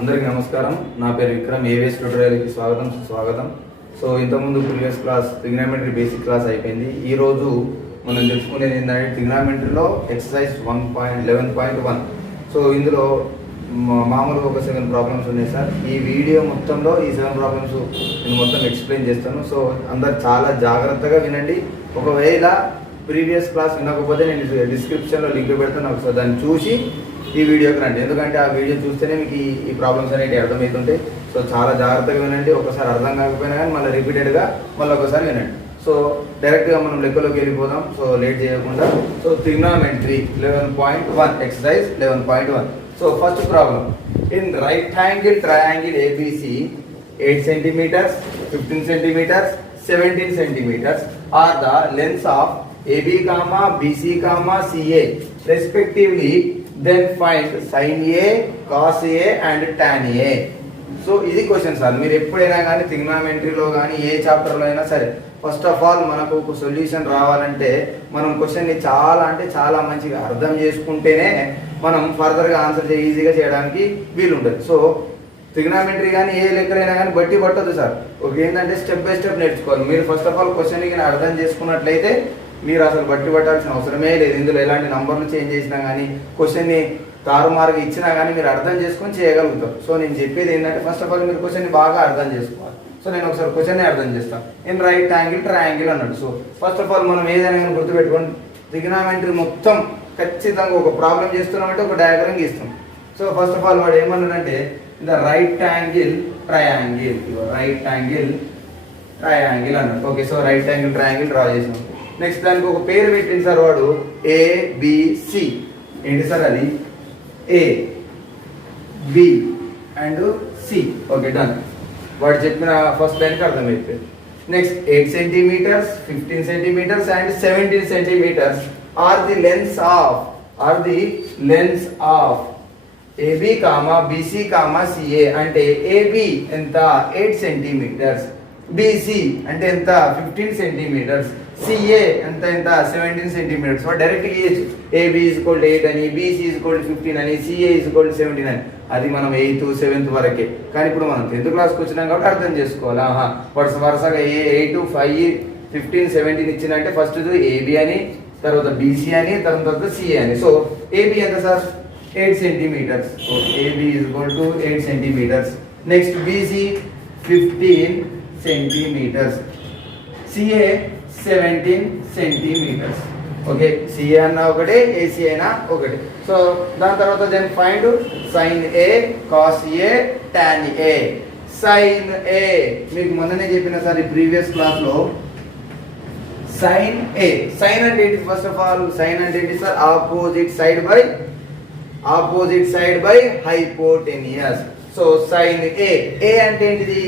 అందరికీ నమస్కారం. నా పేరు విక్రమ్. ఏవిఎస్ ట్యూటోరియల్కి స్వాగతం. సో ఇంతకుముందు previous class trigonometry basic class అయిపోయింది. ఈరోజు మనం తెలుసుకునేది ఏంటంటే ట్రిగ్నామెట్రీలో ఎక్సర్సైజ్ 1.11.1. సో ఇందులో మామూలుగా ఒక 7 ప్రాబ్లమ్స్ ఉన్నాయి సార్. ఈ వీడియో మొత్తంలో ఈ 7 ప్రాబ్లమ్స్ నేను మొత్తం ఎక్స్ప్లెయిన్ చేస్తాను. సో అందరు చాలా జాగ్రత్తగా వినండి. ఒకవేళ ప్రీవియస్ క్లాస్ వినకపోతే నేను డిస్క్రిప్షన్లో లింక్ పెడతాను, ఒకసారి దాన్ని చూసి ఈ వీడియోకి రండి. ఎందుకంటే ఆ వీడియో చూస్తేనే మీకు ఈ ప్రాబ్లమ్స్ అనేవి అర్థమవుతుంటాయి. సో చాలా జాగ్రత్తగా వినండి. ఒకసారి అర్థం కాకపోయినా కానీ మళ్ళీ రిపీటెడ్గా మళ్ళీ ఒకసారి వినండి. సో డైరెక్ట్గా మనం లెక్కలోకి వెళ్ళిపోదాం. సో లేట్ చేయకుండా. So trigonometry 11.1 exercise 11.1. So first problem, in right angle triangle ABC 8 centimeters, 15 centimeters, 17 centimeters are the lengths of AB, BC, CA respectively. Then find sin A, cos A and tan A. So ఇది question sir. మీరు ఎప్పుడైనా కానీ ట్రిగ్నామెట్రీలో కానీ ఏ చాప్టర్లో అయినా సరే, first of all మనకు ఒక సొల్యూషన్ రావాలంటే మనం క్వశ్చన్ని చాలా అంటే చాలా మంచిగా అర్థం చేసుకుంటేనే మనం ఫర్దర్గా ఆన్సర్ ఈజీగా చేయడానికి వీలుంటుంది. సో ట్రిగ్నామెట్రీ కానీ ఏ లెక్కలైనా కానీ బట్టి పట్టదు సార్. ఒక ఏంటంటే స్టెప్ బై స్టెప్ నేర్చుకోవాలి. మీరు ఫస్ట్ ఆఫ్ ఆల్ క్వశ్చన్ని కానీ అర్థం చేసుకున్నట్లయితే మీరు అసలు బట్టి పట్టాల్సిన అవసరమే లేదు. ఇందులో ఎలాంటి నంబర్లు చేంజ్ చేసినా కానీ క్వశ్చన్ని తారుమారుగా ఇచ్చినా కానీ మీరు అర్థం చేసుకొని చేయగలుగుతారు. సో నేను చెప్పేది ఏంటంటే ఫస్ట్ ఆఫ్ ఆల్ మీరు క్వశ్చన్ని బాగా అర్థం చేసుకోవాలి. సో నేను ఒకసారి క్వశ్చన్ని అర్థం చేస్తాను. ఇన్ రైట్ యాంగిల్ ట్రయాంగిల్ అన్నాడు. సో ఫస్ట్ ఆఫ్ ఆల్ మనం ఏదైనా కానీ గుర్తుపెట్టుకోండి, ట్రిగ్నామెట్రీ మొత్తం ఖచ్చితంగా ఒక ప్రాబ్లం చేస్తున్నామంటే ఒక డయాగ్రామ్ గీస్తాం. సో ఫస్ట్ ఆఫ్ ఆల్ వాడు ఏమన్నాడంటే the right angle triangle, right angle triangle అన్నాడు. Okay, so right angle triangle draw చేసాం. నెక్స్ట్ దానికి ఒక పేరు పెట్టింది సార్ వాడు, ఏబిసి. ఏంటి సార్ అది? A, B and C. Okay, done. వాడు చెప్పిన ఫస్ట్ లైన్కి అర్థమైపోయింది. Next 8 centimeters, 15 centimeters and 17 centimeters are the lengths of AB, BC, CA. అంటే AB ఎంత? 8 centimeters, BC అంటే ఎంత? 15 centimeters, CA ఎంత? 17 centimeters. సో డైరెక్ట్ ఇయచ్చు. AB = 8 అని, BC = 15 అని, CA = 17 అని. అది మనం 8th 7th వరకే. కానీ ఇప్పుడు మనం 10th క్లాస్కి వచ్చినాం కాబట్టి అర్థం చేసుకోవాలి. వరుసగా 8, 5, 15, 17 ఇచ్చిందంటే ఫస్ట్ AB అని, తర్వాత BC అని, తర్వాత CA అని. సో AB ఎంత sir? 8 centimeters. So AB = 8 centimeters. Next BC 15 centimeters, CA 17 centimeters. Okay, CA అన్నా ఒకటే, ఏసీ అయినా ఒకటే. సో దాని తర్వాత then find sine A, cos A, tan A. Sine A మీకు మొన్ననే చెప్పిన సార్ ఈ ప్రీవియస్ క్లాస్లో. సైన్ ఏ, సైన్ అంటే ఏంటి? ఫస్ట్ ఆఫ్ ఆల్ సైన్ అంటే ఏంటి sir? Opposite side by hypotenuse. So sine A, A అంటే ఏంటిది?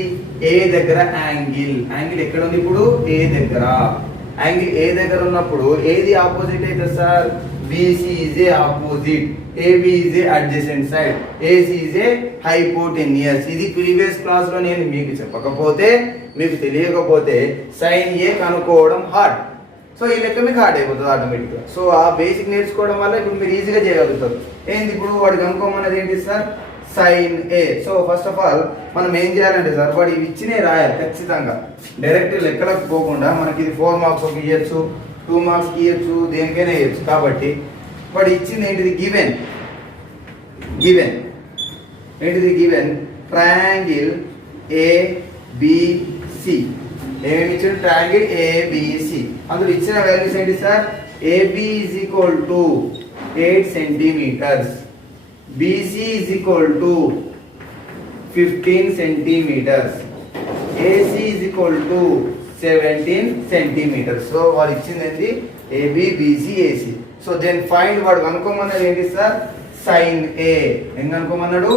ఏ దగ్గర యాంగిల్. యాంగిల్ ఎక్కడ ఉంది ఇప్పుడు? ఏ దగ్గర. యాంగిల్ ఏ దగ్గర ఉన్నప్పుడు ఏది ఆపోజిట్ అయితే sir? BC is a opposite, AB is a adjacent side, AC is a hypotenuse. ఇది ప్రీవియస్ క్లాస్ లో నేను మీకు చెప్పకపోతే, మీకు తెలియకపోతే సైన్ ఏ కనుక్కోవడం హార్డ్. సో ఈ లెక్క మీకు హార్డ్ అయిపోతుంది ఆటోమేటిక్గా. సో ఆ బేసిక్ నేర్చుకోవడం వల్ల ఇప్పుడు మీరు ఈజీగా చేయగలుగుతారు. ఏంది ఇప్పుడు వాడు కనుక్కోమన్నది ఏంటి sir? Sine A. So first of all మనం ఏం చేయాలంటే సార్, వాడు ఇవి ఇచ్చినే రాయాలి ఖచ్చితంగా. డైరెక్ట్ లెక్కలకు పోకుండా మనకి ఇది 4 మార్క్స్ ఒక ఇవ్వచ్చు, 2 మార్క్స్ ఇవ్వచ్చు, దేనికైనా ఇవ్వచ్చు. కాబట్టి వాడు ఇచ్చింది ఏంటిది? గివెన్ ఏంటిది? Given triangle ABC. ఏమేమి ఇచ్చాడు? Triangle ABC. అందులో ఇచ్చిన వాల్యూస్ ఏంటి sir? AB = 8 centimeters, BC = 15 centimeters, AC = 17 centimeters. So వాళ్ళు ఇచ్చింది ఏంటి? AB, BC, AC. So then find, వాడు కనుక్కోమన్నది ఏంటి సార్? సైన్ ఏ. ఏం కనుక్కోమన్నాడు?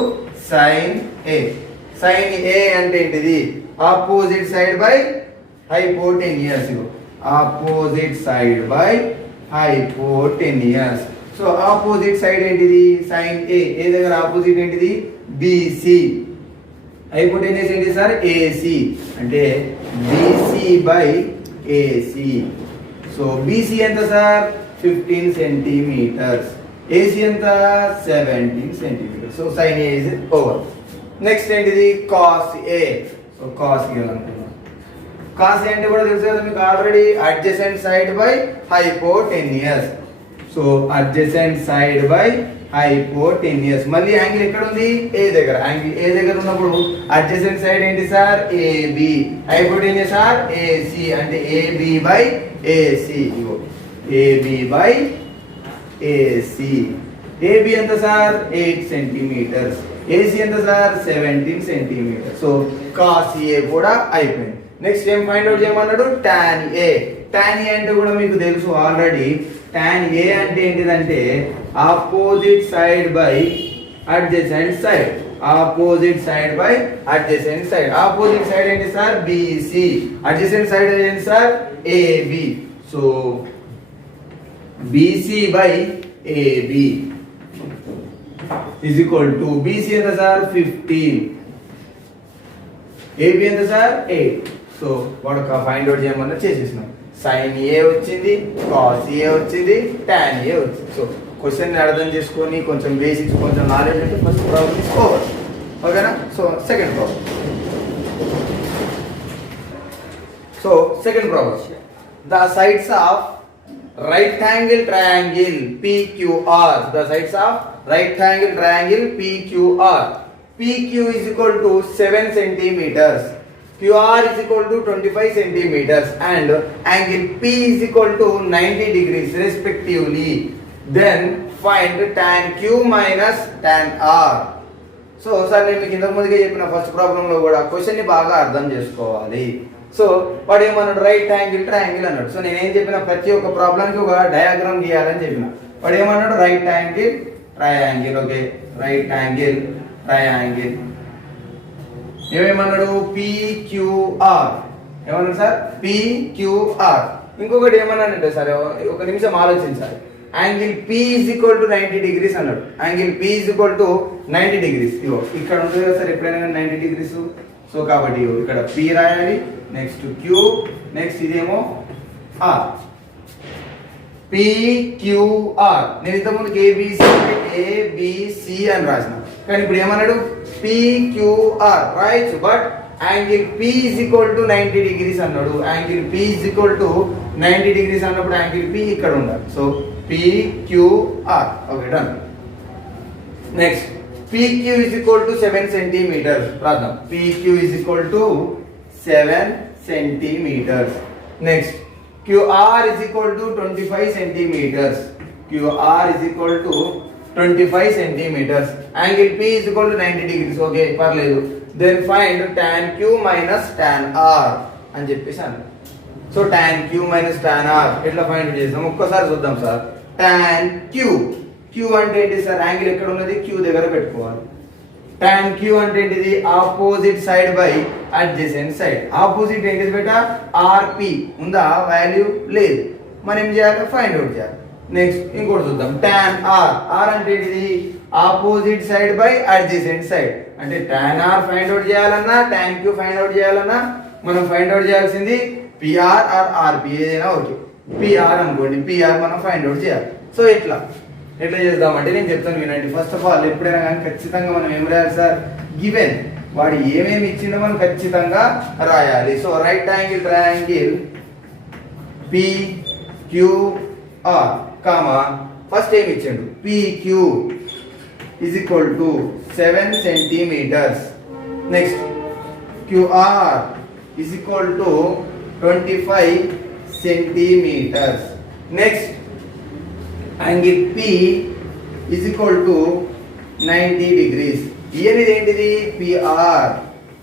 Sign A. సైన్ ఏ అంటే ఏంటిది? Opposite side by hypotenuse. Opposite side by hypotenuse. So opposite side ఏంటిది? Sine A. ఏ దగ్గర ఆపోజిట్ ఏంటిది? BC. హైపోటెన్యూస్ ఏంటి సార్? AC. అంటే BC by AC. So BC ఎంత సార్? 15 centimeters. AC ఎంత? 17 centimeters. So sin A is over. Next ఏంటిది cos A. So cos A అనుకున్నాం. Cos A అంటే కూడా తెలుసు కదా మీకు already adjacent side by hypotenuse. So adjacent side by hypotenuse. మళ్ళీ యాంగిల్ ఎక్కడ ఉంది ఏ దగ్గర. యాంగిల్ ఏ దగ్గర ఉన్నప్పుడు అడ్జసెంట్ సైడ్ ఏంటి sir AB, hypotenuse or AC అంటే AB by AC. AB by AC. AB ఎంత సార్ 8 సెంటీమీటర్స్, ఏసీ ఎంత sir 17 centimetres. So cos A కూడా అయిపోయింది. నెక్స్ట్ ఏం ఫైండ్ అవుట్ చేయమన్నాడు tan ఏ. tan ఏ అంటే కూడా మీకు తెలుసు ఆల్రెడీ. tan ఏ అంటే ఏంటిదంటే opposite side by adjacent side. Opposite side by adjacent side. Opposite side ఏంటి సార్ బిసి, అడ్జసెంట్ సైడ్ ఏంటి sir AB. So BC by AB is equal to BC ఎంత sir 15, AB ఎంత sir 8. So వాడు find out చేయమన్నా చేసేసినాం. sin A వచ్చింది, cos A వచ్చింది, tan A వచ్చింది. సో క్వశ్చన్ ని అర్థం చేసుకొని కొంచెం బేసిక్స్ కొంచెం నాలెడ్జ్ అంటే ఫస్ట్ ప్రాబ్లమ్ ఇస్ ఓవర్. ఓకేనా. So second problem. So second problem, the sides of rectangle triangle PQR. The sides of rectangle triangle PQR. PQ is equal to 7 centimeters. QR is equal to 25 centimeters and angle P is equal to 90 degrees respectively. Then find tan Q minus tan R. So sir నేను మీకు ఇంతకు ముందుగా చెప్పిన first problem లో కూడా question ని బాగా అర్థం చేసుకోవాలి. సో వాడు ఏమన్నాడు రైట్ యాంగిల్ ట్రయాంగిల్ అన్నాడు. సో నేనేం చెప్పిన ప్రతి ఒక్క ప్రాబ్లంకి ఒక డయాగ్రామ్ గీయాలని చెప్పిన. వాడు ఏమన్నాడు right angle triangle. Okay right angle triangle. ఏమేమన్నాడు PQR. ఏమన్నాడు సార్ PQR. ఇంకొకటి ఏమన్నాడంటే సార్ ఒక నిమిషం ఆలోచించాలి. Angle P is equal to 90 degrees అన్నాడు. Angle P is equal to 90 degrees. ఇగో ఇక్కడ ఉంటుంది కదా సార్ ఎప్పుడైనా 90 degrees. సో కాబట్టి ఇక్కడ P రాయాలి, నెక్స్ట్ Q, నెక్స్ట్ ఇదేమో R. PQR. నేను ఇంతకుముందు ABC అని రాసిన, కానీ ఇప్పుడు ఏమన్నాడు PQR రాయొచ్చు. But angle P is equal to 90 degrees అన్నాడు. Angle P is equal to 90 degrees అన్నప్పుడు యాంగిల్ P ఇక్కడ ఉండాలి. So PQR. Okay done. Next PQ is equal to 7 centimeters. రాద్దాం. PQ is equal to 7 centimeters. Next QR is equal to 25 centimeters. QR is equal to 25 centimeters. Angle P is equal to 90 degrees. Okay, పర్లేదు. Then find tan Q minus tan R అని చెప్పేసాను. So tan Q minus tan R ఎట్లా find చేద్దాం ఒక్కసారి చూద్దాం sir. tan Q. Q అంటే ఏంటి sir angle ఎక్కడ ఉన్నది Q దగ్గర పెట్టుకోవాలి. tan Q అంటే ఏంటిది opposite side by adjacent side. Opposite ఏంటిది బేటా RP ఉందా వాల్యూ లేదు. మనం ఏం చేయాలి ఫైండ్ అవుట్ చేయాలి. నెక్స్ట్ ఇంకోటి చూద్దాం tan R. R అంటే ఏంటిది opposite side by adjacent side. అంటే tan R ఫైండ్ అవుట్ చేయాలన్నా tan Q ఫైండ్ అవుట్ చేయాలన్నా మనం ఫైండ్ అవుట్ చేయాల్సింది PR ఆర్ RP ఏదైనా ఓకే. PR అనుకోండి, PR మనం ఫైండ్ అవుట్ చేయాలి. సో ఎట్లా చేద్దామంటే నేను చెప్తాను వినండి. ఫస్ట్ ఆఫ్ ఆల్ ఎప్పుడైనా కానీ ఖచ్చితంగా మనం ఏం రాయాలి సార్ గివెన్ వాడు ఏమేమి ఇచ్చిండో మనం ఖచ్చితంగా రాయాలి. So right angle triangle PQR comma first ఏమి ఇచ్చిండు PQ is equal to 7 centimeters. Next QR is equal to 25 centimeters. Next angle P is equal to 90 degrees. ఇయనిది ఏంటిది PR.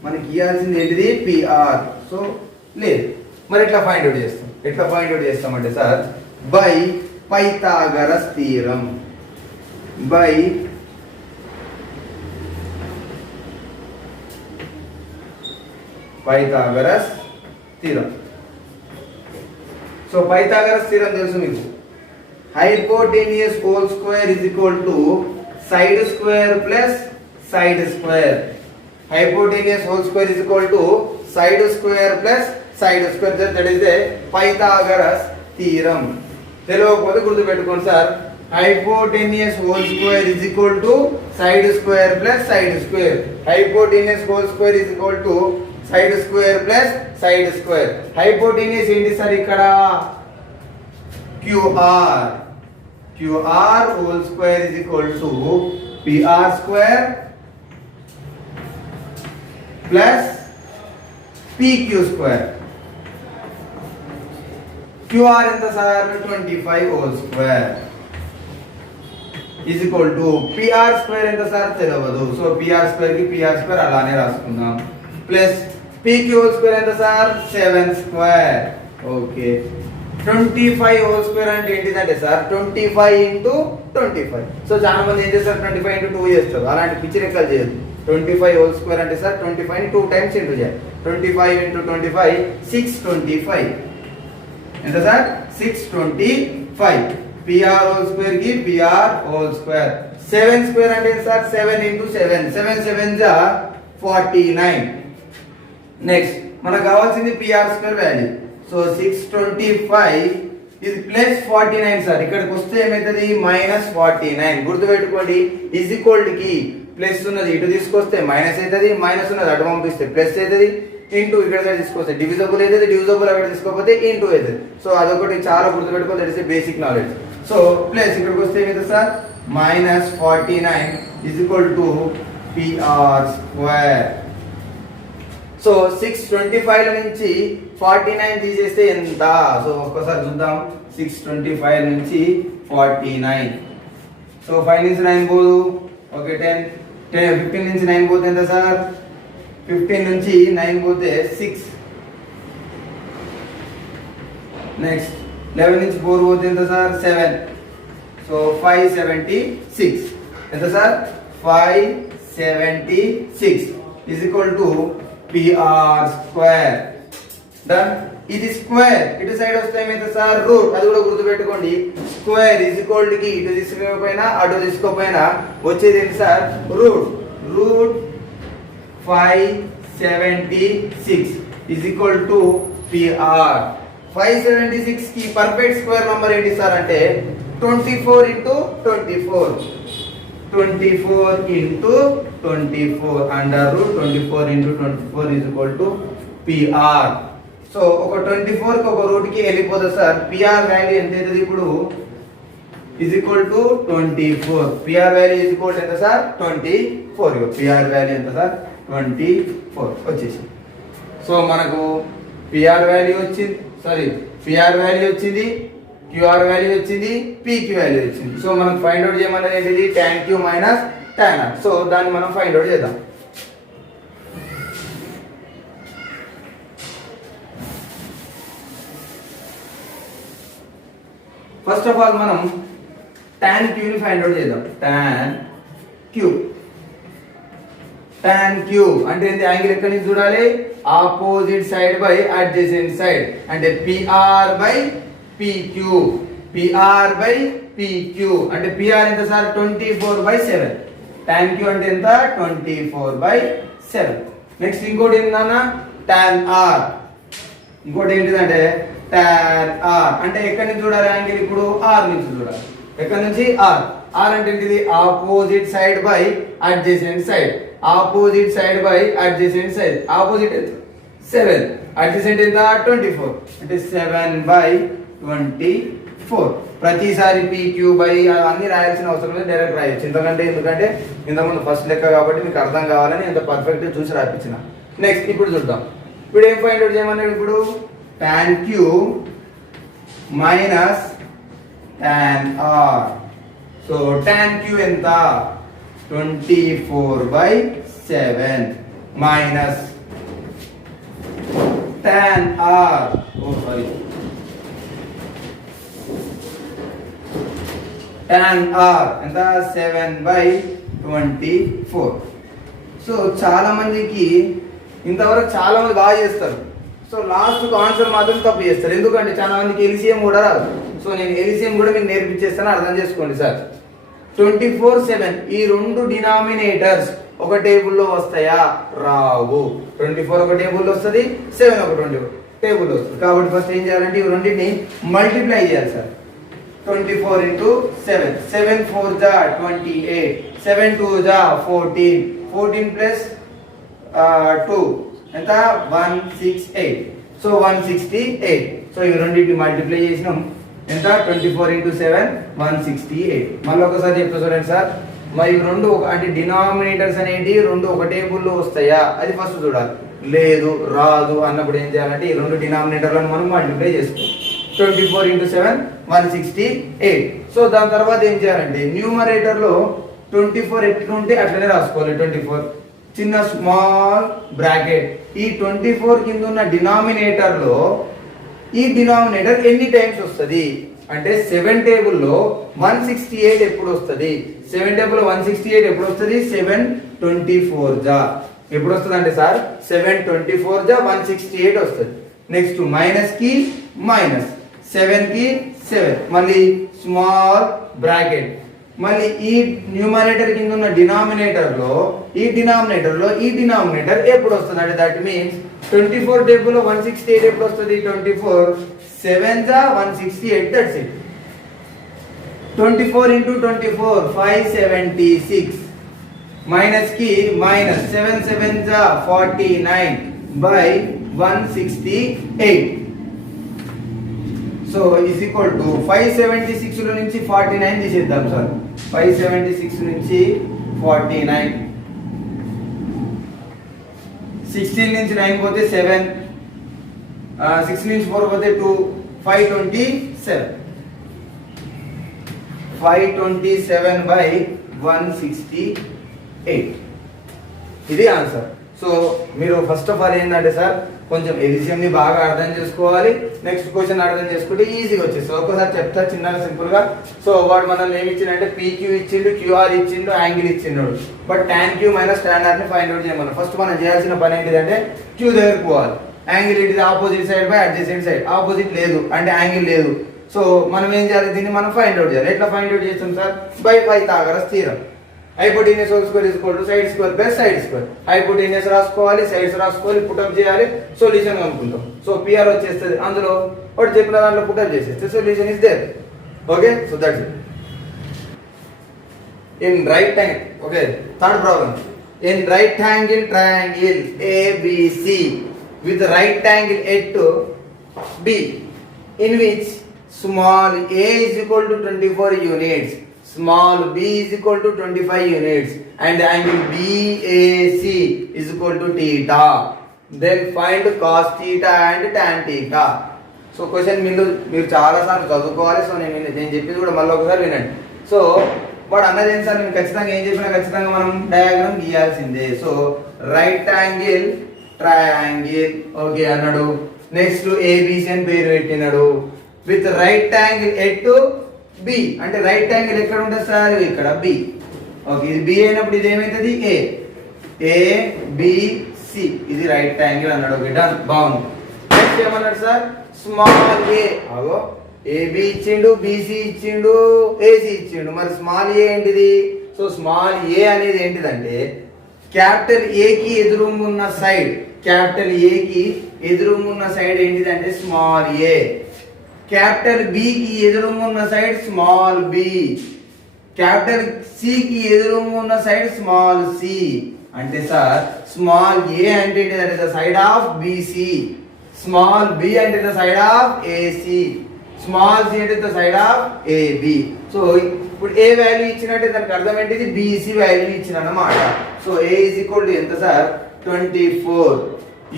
మనకి ఇయాల్సింది ఏంటిది PR. సో లేదు మరి ఎట్లా ఫైండ్ అవుట్ చేస్తామంటే sir by Pythagoras theorem. By Pythagoras theorem. So Pythagoras theorem తెలుసు మీకు. hypotenuse whole square is equal to side square plus side square. Hypotenuse whole square is equal to side square plus side square. That is the Pythagoras theorem. తెలియకపోతే గుర్తు పెట్టుకోండి sir. hypotenuse whole square is equal to side square plus side square. Hypotenuse whole square is equal to side square plus side square. Hypotenuse ఏంటి sir ఇక్కడ QR. QR whole square is equal to PR square plus PQ square. QR ఎంత sir 25 whole square is equal to PR square ఎంత sir తెలియదు. So PR square కి PR square అలానే రాసుకుందాం. Plus PQ whole square ఎంత sir 7 square. Okay 25 whole square అంటే ఏంటిదంటే sir 25 into 25. So చాలా మంది ఏం చేస్తారు 25 into 2 చేస్తారు. అలాంటి పిచ్చి లెక్కలు చేయదు. 25 whole square అంటే సార్ 25 ని 2 times ఇంటూ చేయాలి. 25 into 25 625. ఎంత సార్ 625. PR whole square కి PR whole square. 7 square అంటే సార్ 7 into 7. 7 7 జా 49. నెక్స్ట్ మనకు కావాల్సింది PR square వాల్యూ. సో 625 ఇది ప్లస్ 49 సార్. ఇక్కడికి వస్తే ఏమవుతుంది -49. గుర్తుపెట్టుకోండి ఈజ్ ఈక్వల్ కి ప్లస్ ఉన్నది ఇటు తీసుకొస్తే మైనస్ అవుతుంది, మైనస్ ఉన్నది అటు పంపిస్తే ప్లస్ అవుతుంది, ఇంటూ ఇక్కడ సైడ్ తీసుకొస్తే డివిజబుల్ అవుతుంది, డివిజబుల్ అక్కడ తీసుకోకపోతే ఇంటూ అవుతుంది. సో అదొకటి చాలా గుర్తుపెట్టుకోవాలి, that is basic knowledge. So plus ఇక్కడికి వస్తే ఏమవుతుంది sir -49 is equal to PR square. So 625 నుంచి 49 తీసేస్తే ఎంత? సో ఒక్కసారి చూద్దాం. 625 నుంచి 49. సో 5 నుంచి 9 పోదు. ఓకే 10 15 నుంచి 9 పోతే ఎంత సార్? 15 నుంచి 9 పోతే 6. నెక్స్ట్ 11 నుంచి 4 పోతే ఎంత సార్? 7. సో 576 ఎంత sir? 576 is equal to PR square. Done. ఇది స్క్వేర్ ఇటు సైడ్ వస్తే ఏమైతే సార్ రూట్. అది కూడా గుర్తుపెట్టుకోండి. స్క్వేర్ ఈజ్ ఈక్వల్ కి ఇటు తీసుకోకపోయినా అటు తీసుకోకపోయినా వచ్చేది ఏంటి sir? Root. Root 576 is equal to PR. 576 కి పర్ఫెక్ట్ స్క్వేర్ నంబర్ ఏంటి సార్ అంటే 24 into 24. 24 into 24 under root 24 into 24 is equal to PR. So ఒక 24 కి ఒక రూట్ కి వెళ్ళిపోతుంది సార్. PR వాల్యూ ఎంత అవుతుంది ఇప్పుడు? is equal to 24. PR value is equal to ఎంత సార్? 24. PR వాల్యూ ఎంత సార్? 24 వచ్చేసి. సో మనకు PR వాల్యూ వచ్చింది, సారీ PR వాల్యూ వచ్చింది, QR వాల్యూ వచ్చింది, PQ వాల్యూ వచ్చింది. సో మనం ఫైండ్ అవుట్ చేయమన్నది ఏంటిది? tan Q minus tan R. So దాన్ని మనం ఫైండ్ అవుట్ చేద్దాం. ఫస్ట్ ఆఫ్ ఆల్ మనం tan Q ని ఫైండ్ అవుట్ చేద్దాం. tan Q. tan Q అంటే ఏంటి? యాంగిల్ ఎక్కడి నుంచి చూడాలి? Opposite side by adjacent side. అంటే PR by PQ. PR by PQ అంటే PR ఎంత సార్? 24/7. tan Q అంటే ఎంత? 24/7. నెక్స్ట్ ఇంకోటి ఏంటన్నా? tan R. ఇంకోటి ఏంటిదంటే tan R అంటే ఎక్కడి నుంచి చూడాలి యాంగిల్? ఇప్పుడు R నుంచి చూడాలి. ఎక్కడి నుంచి? R. R అంటే ఏంటిది? Opposite side by adjacent side. Opposite side by adjacent side. Opposite 7, adjacent ఎంత? 24 అంటే 7/24. ప్రతిసారి PQ బై అన్ని రాయాల్సిన అవసరం లేదు, డైరెక్ట్ రాయొచ్చు. ఎందుకంటే ఇంతకుముందు ఫస్ట్ లెక్క కాబట్టి మీకు అర్థం కావాలని ఎంత పర్ఫెక్ట్ చూసి రాయించిన. నెక్స్ట్ ఇప్పుడు చూద్దాం. ఇప్పుడు ఏం ఫైండ్ అవుట్ చేయమన్నాడు? ఇప్పుడు tan Q minus tan R. So tan Q ఎంత? 24/7 minus tan R. tan R ఎంత? 7/24. సో చాలా మందికి ఇంతవరకు చాలా మంది బాగా చేస్తారు. సో లాస్ట్ ఆన్సర్ మాత్రం తప్పు చేస్తారు. ఎందుకంటే చాలా మందికి ఎల్సిఎం కూడా రాదు. సో నేను ఎల్సిఎం కూడా మీకు నేర్పించేస్తాను, అర్థం చేసుకోండి సార్. 24/7 ఈ రెండు డినామినేటర్స్ ఒక టేబుల్లో వస్తాయా? రావు. 24 ఒక టేబుల్లో వస్తుంది, 7 ఒక టేబుల్లో వస్తుంది. కాబట్టి ఫస్ట్ ఏం చేయాలంటే ఈ రెండింటిని మల్టిప్లై చేయాలి sir. 24 into 7. 7 4 ja 28. 7 2 ja 14. 14 plus 2 ఎంత 168. సో 168. సో ఈ రెండింటిని మల్టిప్లై చేసినాం ఎంత 24 into 7 168. మళ్ళీ ఒకసారి చెప్తా చూడండి సార్. మరి ఇవి రెండు అంటే డినామినేటర్స్ అనేవి రెండు ఒక టేబుల్లో వస్తాయా అది ఫస్ట్ చూడాలి. లేదు రాదు అన్నప్పుడు ఏం చేయాలంటే ఈ రెండు డినామినేటర్లను మనం మల్టిప్లై చేసుకోవాలి. 24 into 7 168. సో దాని తర్వాత ఏం చేయాలంటే న్యూమరేటర్లో 24 ఎట్లా ఉంటే అట్లనే రాసుకోవాలి. 24 చిన్న స్మాల్ బ్రాకెట్. ఈ 24 కింద ఉన్న డినామినేటర్లో ఈ డినామినేటర్ ఎన్ని టైమ్స్ వస్తుంది అంటే 7 టేబుల్లో 168 ఎప్పుడు వస్తుంది? 7 టేబుల్లో 168 ఎప్పుడు వస్తుంది? 724 జా ఎప్పుడు వస్తుంది అంటే సార్ 724 జా 168 వస్తుంది. నెక్స్ట్ మైనస్ కి మైనస్ 7 కి 7 మళ్ళీ స్మాల్ బ్రాకెట్. మళ్ళీ ఈ న్యూమరేటర్ కింద ఉన్న డినామినేటర్లో ఈ డినామినేటర్ ఎప్పుడు వస్తుంది అంటే దట్ మీన్స్ 24 టేబుల్లో 168 ఎప్పుడు వస్తుంది? 24 7 జా 168 దట్స్ ఇట్. 24 into 24 576 మైనస్ కి మైనస్ 7 7 జా 49 by 168. So is equal to 576 లో నుంచి 49 తీసేద్దాం సార్. 576 నుంచి 49. 16 నుంచి 9 పోతే 7. 6 నుంచి 4 పోతే 2. 527. 527 by 168. ఇది ఆన్సర్. సో మీరు ఫస్ట్ ఆఫ్ ఆల్ ఏంటంటే సార్ కొంచెం LCM ని బాగా అర్థం చేసుకోవాలి. నెక్స్ట్ క్వశ్చన్ అర్థం చేసుకుంటే ఈజీగా వచ్చేస్తుంది. ఒకసారి చెప్తా చిన్నగా సింపుల్ గా. సో వాడు మనల్ని ఏమి ఇచ్చిండంటే PQ ఇచ్చిండు, QR ఇచ్చిండు, యాంగిల్ ఇచ్చిండు. But tan Q minus tan R ని ఫైండ్ అవుట్ చేయమన్నా. ఫస్ట్ మనం చేయాల్సిన పని ఏంటిదంటే Q దగ్గరకు పోవాలి. Angle it opposite side by adjacent side. Opposite లేదు అంటే యాంగిల్ లేదు. సో మనం ఏం చేయాలి? దీన్ని మనం ఫైండ్ అవుట్ చేయాలి. ఎట్లా ఫైండ్ అవుట్ చేస్తాం sir? By Pythagoras theorem. Hypotenuse whole square is equal to side square plus side square. Hypotenuse రాసుకోవాలి, సైడ్స్ రాసుకోవాలి, పుట్అప్ చేయాలి, సొల్యూషన్ కనుక్కుంటాం. సో PR వచ్చేస్తుంది. అందులో వాడు చెప్పిన దాంట్లో పుట్అప్ చేసేస్తే solution is there. Okay, so that's it. In right angle, okay third problem. In right angle triangle ABC with right angle at B in which small a is equal to 24 units, small b is equal to 25 units and angle BAC is equal to theta. Then find cos theta and tan theta. So question మీరు చాలా సార్లు చదువుకోవాలి. So నేను చెప్పింది కూడా మళ్ళీ ఒకసారి వినండి. సో వాడు అన్నది ఏంటి సార్? నేను ఖచ్చితంగా ఏం చెప్పినా ఖచ్చితంగా మనం డయాగ్రామ్ గీయాల్సిందే. So right angle triangle okay అన్నాడు. నెక్స్ట్ ABC అని పేరు పెట్టినాడు. With right angle at B అంటే రైట్ యాంగిల్ ఎక్కడ ఉంటుంది సార్? ఇక్కడ B. ఓకే, ఇది B అయినప్పుడు ఇది ఏమవుతుంది? ABC ఇది రైట్ యాంగిల్ అన్నాడు. ఓకే డన్, బాగుంది. నెక్స్ట్ ఏమన్నాడు సార్? Small a. అగో AB ఇచ్చిండు, BC ఇచ్చిండు, AC ఇచ్చిండు. మరి స్మాల్ a ఏంటిది? సో స్మాల్ a అనేది ఏంటిదంటే క్యాపిటల్ A కి ఎదురుంగున్న సైడ్, క్యాపిటల్ A కి ఎదురుంగున్న సైడ్ ఏంటిదంటే స్మాల్ a. క్యాపిటల్ B కి ఎదురుంగున్న side small b. Capital C కి ఎదురుంగున్న సైడ్ స్మాల్ c. అంటే సార్ స్మాల్ a అంటే ఏంటిదంటే the side of BC, small b అంటే the side of AC, small c అంటే the side of AB. So ఇప్పుడు ఏ వాల్యూ ఇచ్చినట్టే దానికి అర్థం ఏంటిది? BC వాల్యూ ఇచ్చిన అన్నమాట. So A is equal to ఎంత sir? 24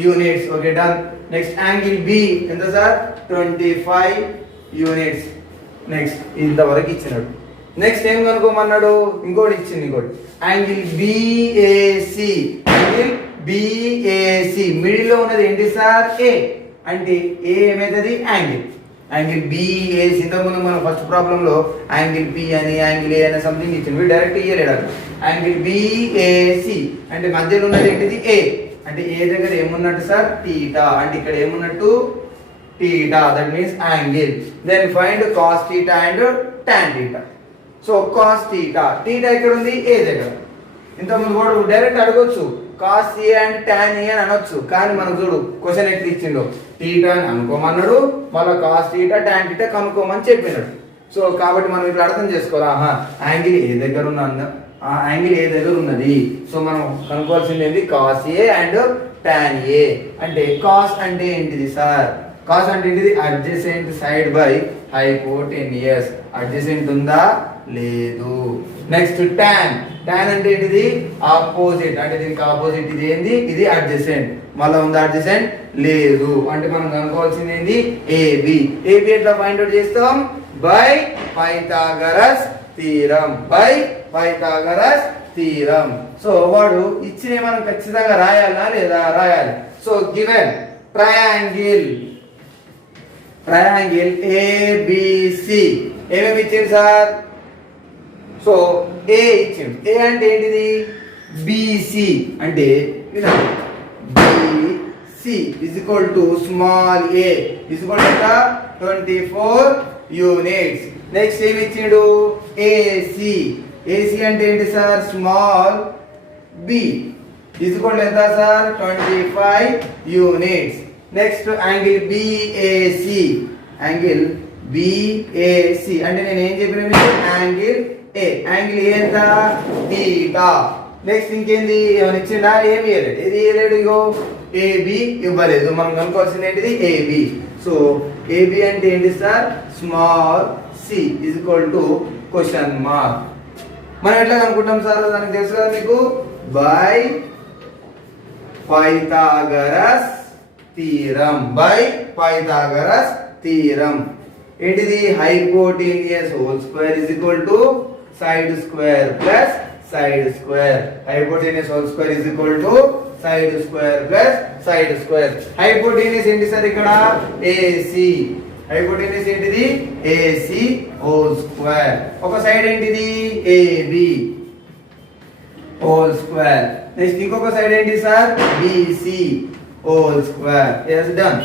units. Okay done. Next angle B ఎంత సార్? 25 యూనిట్స్. నెక్స్ట్ ఇంతవరకు ఇచ్చినాడు. నెక్స్ట్ ఏం కనుక్కోమన్నాడు? ఇంకోటి ఇచ్చింది, ఇంకోటి angle BAC. Angle BAC middle లో ఉన్నది ఏంటి సార్? A. అంటే A ఏమైతుంది? యాంగిల్. యాంగిల్ BAC ఇంతకుముందు మనం first problem low angle P అని యాంగిల్ A అనే సంథింగ్ ఇచ్చింది. డైరెక్ట్ ఇయ్యలేడు. యాంగిల్ BAC అంటే మధ్యలో ఉన్నది ఏంటిది? A. అంటే A దగ్గర ఏమున్నట్టు సార్? థీటా. అంటే ఇక్కడ ఏమున్నట్టు? Theta. That means angle. Then find cos theta and tan theta. So cos theta, theta ఎక్కడ ఉంది? A దగ్గర. ఇంతకుముందు వాడు డైరెక్ట్ అడగొచ్చు cos A and tan A అని అనొచ్చు. కానీ మనం చూడు క్వశ్చన్ ఎట్లా ఇచ్చిండో, థీటా అని అనుకోమన్నాడు, మళ్ళీ cos theta tan theta కనుక్కోమని చెప్పినాడు. సో కాబట్టి మనం ఇట్లా అర్థం చేసుకోవాలా, యాంగిల్ ఏ దగ్గర ఉన్న యాంగిల్ ఏ దగ్గర ఉన్నది. సో మనం కనుక్కోవాల్సింది ఏంటి, కాస్ ఏ అండ్ టాన్ ఏ. అంటే కాస్ అంటే ఏంటిది సార్, కాస్ అంటే ఏంటిది, adjacent side by hypotenuse. Adjacent ఉందా లేదు. నెక్స్ట్ టాన్, టాన్ అంటే ఏంటిది, ఆపోజిట్. అంటే దీనికి ఆపోజిట్ ఇది ఏంది, ఇది అడ్జసెంట్. మళ్ళీ ఉందా అడ్జసెంట్, లేదు. అంటే మనం కనుక్కోవాల్సింది ఏంది, ఏబి. ఏబి ఎట్లా ఫైండ్ అవుట్ చేస్తాం, by Pythagoras theorem. By Pythagoras theorem. So వాడు ఇచ్చిన మనం ఖచ్చితంగా రాయాలా లేదా, రాయాలి. So given triangle, triangle ABC ఏమేమి ఇచ్చింది సార్, సో ఏ ఇచ్చింది. ఏ అంటే ఏంటిది, బిసి అంటే BC is equal to small a is equal to 24 units. Next ఏమి ఇచ్చిండు, ఏసి. ఏసి అంటే ఏంటి sir, small b is equal to ఎంత sir, 25 units. Next angle BAC, angle BAC అంటే నేను ఏం చెప్పిన మీకు, యాంగిల్ ఏ. యాంగిల్ ఏ ఎంత, థీటా. నెక్స్ట్ ఇంకేంది, ఏమైనా ఇచ్చిందా, ఏమి ఇవ్వలేదు. ఇది ఇవ్వలేడు, ఇగో ఏబి ఇవ్వలేదు. మనం కనుక్కోవాల్సింది ఏంటిది, ఏబి. సో ఏబి అంటే ఏంటి sir, small c is equal to question mark. మనం ఎట్లా కనుక్కుంటాం సార్, దానికి తెలుసు కదా మీకు, by Pythagoras theorem. By Pythagoras theorem ఏంటిది, hypotenuse whole square is equal to side square plus side square. Hypotenuse whole square is equal to side square plus side square. Hypotenuse ఏంటి sir ఇక్కడ, AC. Hypotenuse ఏంటిది, AC whole square. ఒక side ఏంటిది, AB whole square. Next ఇంకొక side ఏంటి sir, BC whole square. Yes done.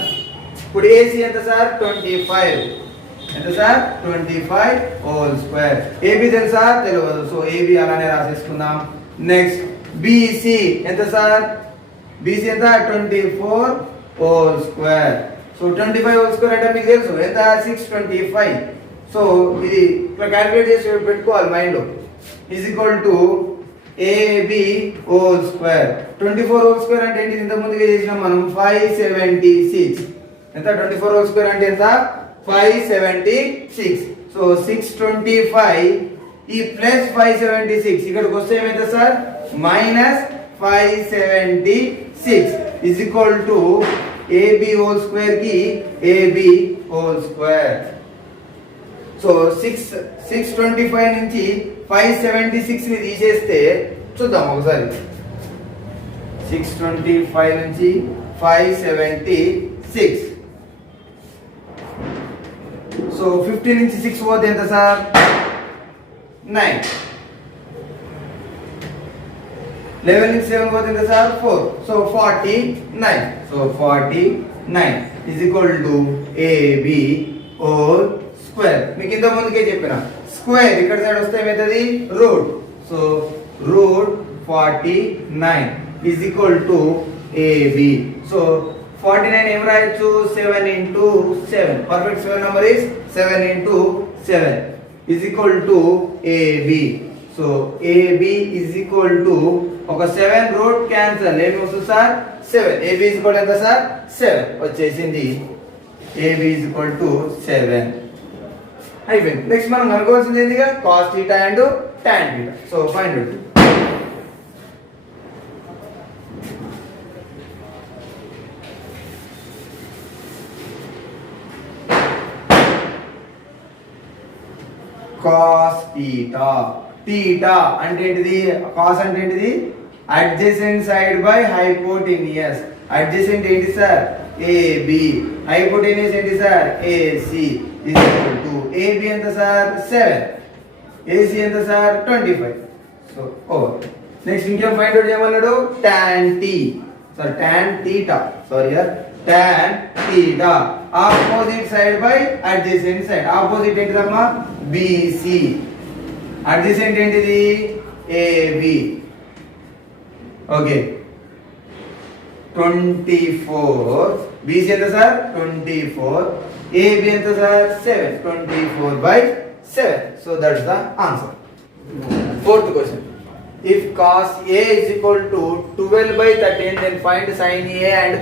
ఇప్పుడు AC ఎంత sir, 25. ఎంత సార్, 25 హోల్ స్క్వేర్. ఏబి తెలుసా, తెలియదు. సో ఏబి అలానే రాసేసుకుందాం. నెక్స్ట్ బిసి ఎంత సార్, బిసి ఎంత, 24 whole square. So 25 whole square అంటే మీకు తెలుసు ఎంత, 625. సో ఇది ఇట్లా క్యాలిక్యులేట్ చేసి పెట్టుకోవాలి మైండ్ లో. Is equal to AB whole square. 24 whole square అంటే ఏంటి, ఇంత ముందుగా చేసినాం మనం, 576. ఎంత, 24 హోల్ స్క్వేర్ అంటే ఎంత, 576. సో 625 ఈ ప్లస్ 576 ఇక్కడికి వస్తే ఏమైతే sir, minus 576 is equal to AB whole square కి ఏబి హోల్ స్క్వేర్. సో 625 నుంచి 576 ని తీసేస్తే చూద్దాం ఒకసారి. 625 నుంచి 576. సో 50 నుంచి 6 పోతే ఎంత సార్, 9. 11 నుంచి 7 పోతే ఎంత sir, 4. So 49. So 49 is equal to AB whole square. మీకు ఇంత ముందుకే చెప్పిన, స్క్వేర్ ఇక్కడ సైడ్ వస్తే ఏమవుతుంది, root. So root 49 is equal to AB. So 49 ఏం రాయొచ్చు, 7 into 7. Perfect square number is 7 into 7 is equal to AB. So AB is equal to ఒక 7 రూట్ క్యాన్సల్, ఏమి వస్తుంది సార్, 7. ఏబి ఇజ్ ఈక్వల్ ఎంత sir, 7 వచ్చేసింది. AB is equal to 7 అయిపోయింది. Next మనం కనుక్కోవాల్సింది ఏంటిగా, cos theta and tan theta. So find out. Cos theta. Theta అంటే ఏంటిది, కాస్ అంటే ఏంటిది, adjacent side by hypotenuse. Adjacent ఏంటి సార్, ఏబి. హైపోటెనియస్ ఏంటి sir, AC. Is equal to AB ఎంత సార్, 7. ఏసి ఎంత సార్, 25. So over. నెక్స్ట్ ఇంకేం find out చేయమన్నాడు, tan T. Sir tan theta, sorry యార్, tan theta. Opposite side by adjacent side. Opposite ఏంటిదమ్మా, BC. Adjacent ఏంటిది, AB. Okay 24. BC ఎంత sir, 24. AB ఎంత sir, 7. 24 by 7. So that's the answer. Fourth question. If cos A is equal to 12 by 13, then find sin A and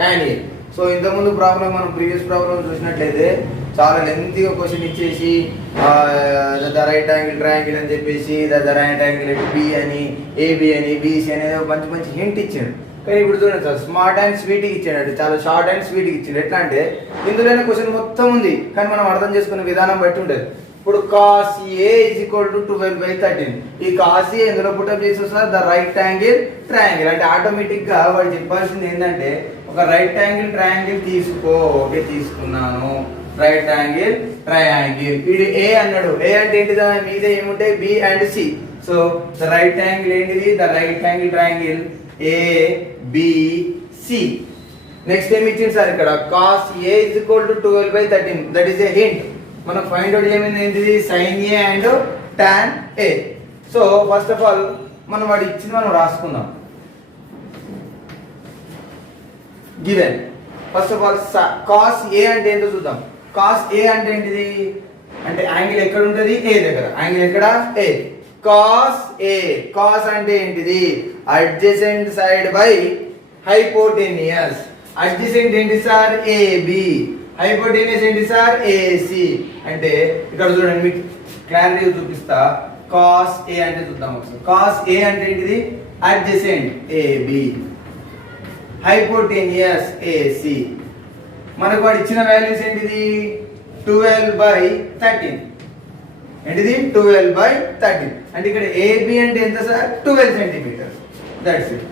tan A. So ఇంతకుముందు problem మనం previous problem చూసినట్లయితే చాలా లెంతీగా question ఇచ్చేసి the right angle triangle అని చెప్పేసి the right angle B అని AB అని BC అనేది మంచి మంచి హింట్ ఇచ్చాడు. కానీ ఇప్పుడు చూడండి సార్ స్మార్ట్ అండ్ స్వీట్గా ఇచ్చాడు, చాలా షార్ట్ అండ్ స్వీట్గా ఇచ్చాడు. ఎట్లా అంటే ఇందులోనే క్వశ్చన్ మొత్తం ఉంది కానీ మనం అర్థం చేసుకునే విధానం బట్టి ఉంటుంది. ఇప్పుడు cos A is equal to 12 by 13. ఈ కాస్ ఏ ఎందులో పుట్టప్ చేసి sir the right angle triangle అంటే ఆటోమేటిక్గా వాడు చెప్పాల్సింది ఏంటంటే ఒక రైట్ యాంగిల్ ట్రయాంగిల్ తీసుకో. ఓకే తీసుకున్నాను. రైట్ యాంగిల్ ట్రయాంగిల్ ఇది ఏ అన్నాడు. ఏ అంటే ఏంటిదా మీద ఏముంటాయి B and C. So the right angle ఏంటిది the right angle triangle A B C. Next ఏమి ఇచ్చింది సార్ ఇక్కడ cos A is equal to 12 by 13. That is a hint. మనం ఫైండ్ అవుట్ ఏమైంది ఏంటిది sine A and tan A. So first of all మనం వాడు ఇచ్చింది మనం రాసుకుందాం. Given first of all cos A అంటే ఏంటో చూద్దాం. కాస్ ఏ అంటే ఏంటిది అంటే యాంగిల్ ఎక్కడ ఉంటుంది ఏ దగ్గర. యాంగిల్ ఎక్కడ ఏ. కాస్ ఏ కాస్ అంటే ఏంటిది adjacent side by hypotenuse. Adjacent ఏంటి సార్ ఏబి. హైపోటెనియస్ ఏంటి సార్ ఏసి. అంటే ఇక్కడ చూడండి మీకు క్లారిటీ చూపిస్తా. కాస్ ఏ అంటే చూద్దాం ఒకసారి. కాస్ ఏ అంటే ఏంటిది అడ్జసెంట్ ఏబి హైపోటెనియస్ ఏసి. మనకు వాడు ఇచ్చిన వాల్యూస్ ఏంటిది 12 by 13. ఏంటిది 12 by 13 అంటే ఇక్కడ ఏబి అంటే ఎంత sir 12 centimetres. That's it.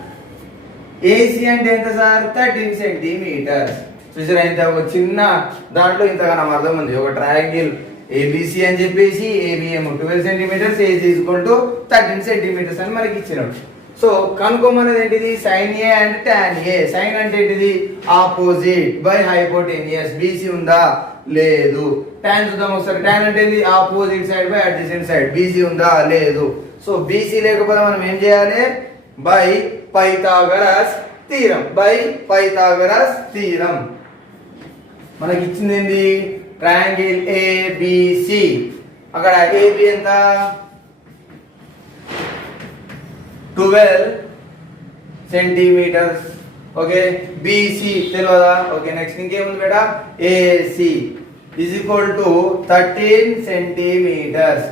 AC అంటే ఎంత సార్ 13 సెంటీమీటర్స్. చూసారా ఇంత ఒక చిన్న దాంట్లో ఇంతగానో అర్థం ఉంది. ఒక ట్రయాంగిల్ ఏబిసి అని చెప్పేసి ఏబి ఏమో 12 centimetres AC equal to 13 centimetres అని మనకి ఇచ్చినాడు. సో కనుక్కోమన్నది ఏంటిది sine A and tan A. Sine అంటే ఏంటిది ఆపోజిట్ బై హైపోటెనియస్. బీసీ ఉందా లేదు. టాన్ చూద్దాం ఒకసారి. టాన్ అంటే ఏంటి opposite side by adjacent side. BC ఉందా లేదు. సో బీసీ లేకపోతే మనం ఏం చేయాలి by Pythagoras theorem. By Pythagoras theorem. మనకి ఇచ్చింది ఏంటి ట్రయాంగిల్ ఏబిసి. అక్కడ ఏబి ఎంత 12 సెంటీమీటర్స్. ఓకే బీసీ తెలియదా. ఓకే నెక్స్ట్ ఇంకేముంది బేటా AC is equal to 13 centimetres.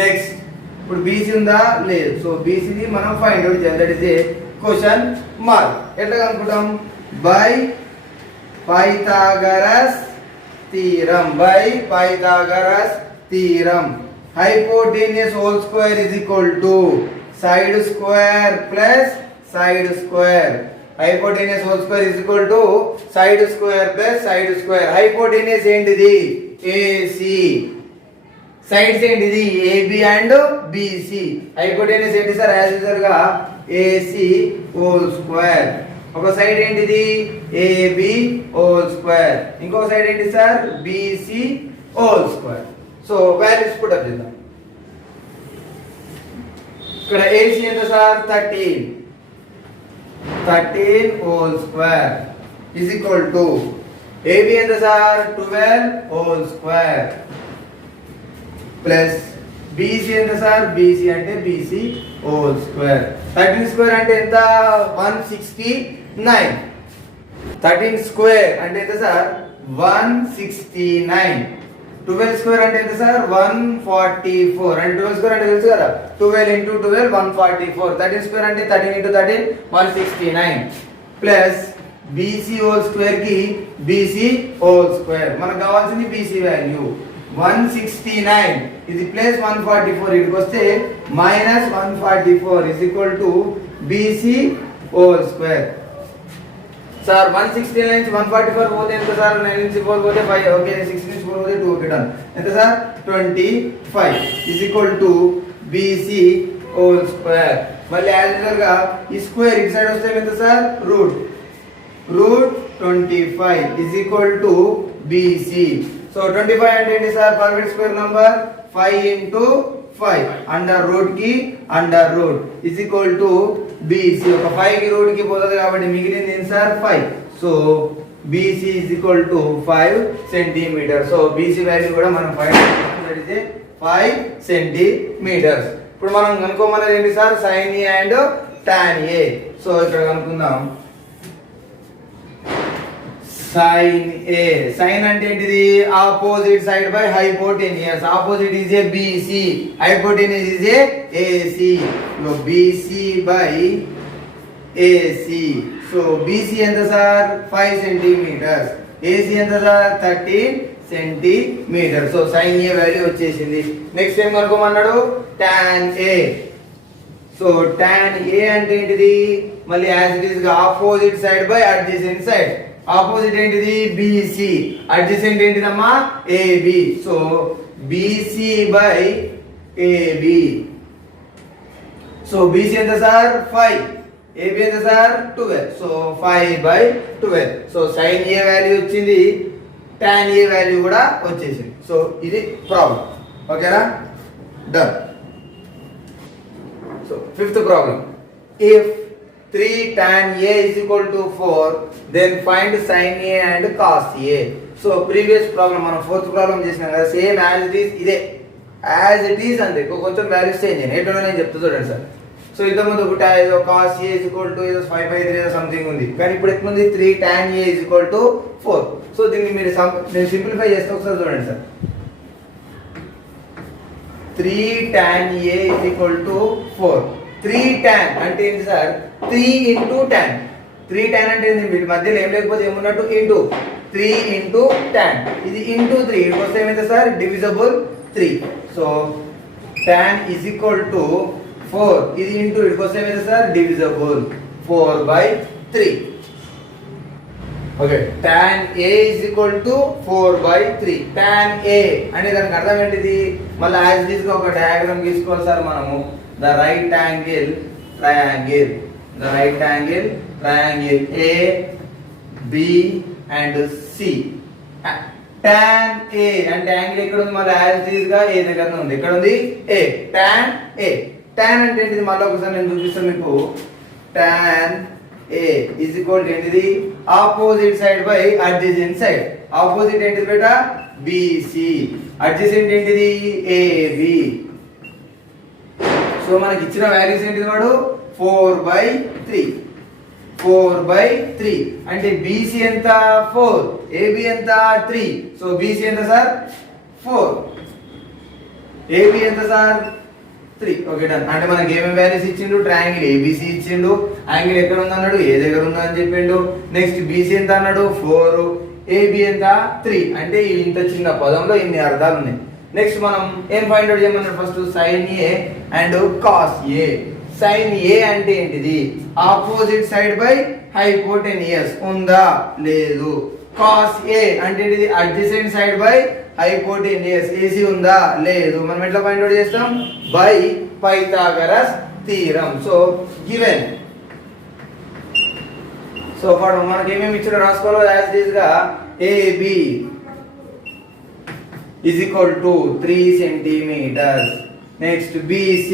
Next ఇప్పుడు బీసీ ఉందా లేదు. సో బీసీని మనం ఫైండ్ అవుట్ చేయాలి. That is a question mark. ఎట్లా కనుక్కుంటాం by Pythagoras theorem. By Pythagoras theorem. Hypotenuse whole square is equal to side square plus side square. Hypotenuse whole square is equal to side square plus side square. Hypotenuse ఏంటిది AC. Sides ఏంటిది AB and BC. Hypotenuse ఏంటి sir as usual గా AC whole square. ఒక side ఏంటిది AB whole square. ఇంకో side ఏంటి sir BC whole square. So values put up చేద్దాం. ఇక్కడ AC ఎంత sir 13 whole square is equal to AB ఎంత sir 12 whole square plus BC ఎంత సార్ BC అంటే BC హోల్ స్క్వేర్. 13 స్క్వేర్ అంటే ఎంత 169. 13 స్క్వేర్ అంటే ఎంత సార్ 169. 12 స్క్వేర్ అంటే ఎంత సార్ 144. అంటే 12 స్క్వేర్ అంటే తెలుసు కదా 12 into 12 144. 13 స్క్వేర్ అంటే 13 into 13 169 plus BC whole square కి BC హోల్ స్క్వేర్. మనకు కావాల్సింది BC వాల్యూ 169. ఇది ప్లస్ 144 ఇక్కడికి వస్తే minus 144 is equal to BC whole square. Sir 169 నుంచి 144 పోతే ఎంత సార్ 9 నుంచి 4 పోతే 5. ఓకే 6 నుంచి 4 పోతే 2. Okay done. ఎంత sir 25 is equal to BC whole square. మళ్ళీ యాజ్ యూజువల్ గా ఈ స్క్వేర్ ఇటు సైడ్ వస్తే ఎంత sir root 25 is equal to BC. So 25 అంటే ఏంటి sir perfect square number 5 into 5 under root కి under root is equal to BC. ఒక 5 కి రూట్ కి పోతుంది కాబట్టి మిగిలింది ఏంటి sir 5. So BC is equal to 5 centimetre. So BC value కూడా మనం ఫైండ్ చేయాలి. 5 సెంటీమీటర్స్. ఇప్పుడు మనం కనుక్కోమన్నది ఏంటి sir? sin A and tan A. So ఇక్కడ కనుక్కుందాం. sin A, sin అంటే ఏంటిది? Opposite side by hypotenuse. Opposite is a BC, hypotenuse is a AC. So BC by AC. So BC ఎంత సార్? 5 సెంటీమీటర్స్. AC ఎంత sir? 13 centimetre. So sin A value వచ్చేసింది. Next ఏం కనుక్కోమన్నాడు? tan A. So tan A అంటే ఏంటిది? మళ్ళీ as it is గా opposite side by adjacent side. Opposite ఏంటిది? BC, అడ్జసెంట్ ఏంటిదమ్మా? AB. So BC by AB. So BC ఎంత సార్? 5, AB ఎంత sir? 12. So 5/12. So sin A value వచ్చింది, tan A value కూడా వచ్చేసింది. సో ఇది ప్రాబ్లం. ఓకేనా? Done. So fifth problem. If 3 tan A is equal to 4, then find sin A and cos A. So previous problem మనం fourth problem చేసినాం కదా, same as it is ఇదే, యాజ్ ఇట్ ఈస్ అంతే, కొంచెం వాల్యూస్ చేంజ్ అయినాయి. ఎటున్నా నేను చెప్తా చూడండి సార్. సో ఇంతకుముందు ఒకటి ఏదో cos A is equal to ఏదో 5/3 ఏదో సంథింగ్ ఉంది, కానీ ఇప్పుడు ఎట్లుంది? 3 tan A is equal to 4. So దీన్ని మీరు నేను సింప్లిఫై చేస్తే ఒకసారి చూడండి sir. 3 tan A is equal to 4. 3 tan అంటే ఏంటి సార్? 3 into tan. 3 tan అంటే ఏంటి? వీటి మధ్యలో ఏం లేకపోతే ఏమున్నట్టు? Into 3 into tan. ఇది ఇంటూ 3 ఇటు వస్తే ఏమైంది sir? Divisible 3. So tan is equal to 4. ఇది ఇంటూ ఇటు వస్తే ఏమైంది sir? Divisible 4/3. Okay, tan A is equal to 4/3. tan A అంటే దానికి అర్థం ఏంటిది? మళ్ళీ యాజ్ ఇట్ ఈస్ గా ఒక డయాగ్రామ్ గీసుకోవాలి సార్ మనము. The right angle triangle, the right angle triangle A, B and C. Tan A అంటే యాంగిల్ ఎక్కడ ఉంది? మళ్ళీ యాజ్ ఇట్ ఈస్ గా A దగ్గర ఉంది. ఎక్కడ ఉంది? A. Tan A. Tan అంటే ఏంటిది? మళ్ళీ ఒకసారి నేను చూపిస్తాను మీకు. Tan A is equal to ఏంటిది? Opposite side by adjacent side. Opposite ఏంటిది బేటా? BC. అడ్జసెంట్ ఏంటిది? AB. సో మనకి ఇచ్చిన వాల్యూస్ ఏంటిది వాడు? 4/3. 4/3 అంటే BC ఎంత? 4, AB ఎంత? 3. సో BC ఎంత సార్? 4, AB ఎంత సార్? 3. Okay done. అంటే మనకి ఏమేమి వాల్యూస్ ఇచ్చిండు? ట్రయాంగిల్ ABC ఇచ్చిండు, యాంగిల్ ఎక్కడ ఉంది అన్నాడు? ఏ దగ్గర ఉందా అని చెప్పిండు. నెక్స్ట్ BC ఎంత అన్నాడు? 4, AB ఎంత? 3. అంటే ఇంత చిన్న పదంలో ఇన్ని అర్థాలు ఉన్నాయి. నెక్స్ట్ మనం ఏం ఫైండ్ అవుట్ చేయమన్నాడు? First sin A and cos A. sin A అంటే ఏంటిది? Opposite side by hypotenuse. ఉందా? లేదు. cos A అంటే ఏంటిది? Adjacent side by hypotenuse. AC ఉందా? లేదు. మనం ఎట్లా ఫైండ్ అవుట్ చేస్తాం? By Pythagoras theorem. So given. So for మనకి ఏమేమి ఇచ్చారో రాసుకోవాలి యాజ్ ఇట్ ఈస్ గా. AB is equal to 3 centimeters. Next BC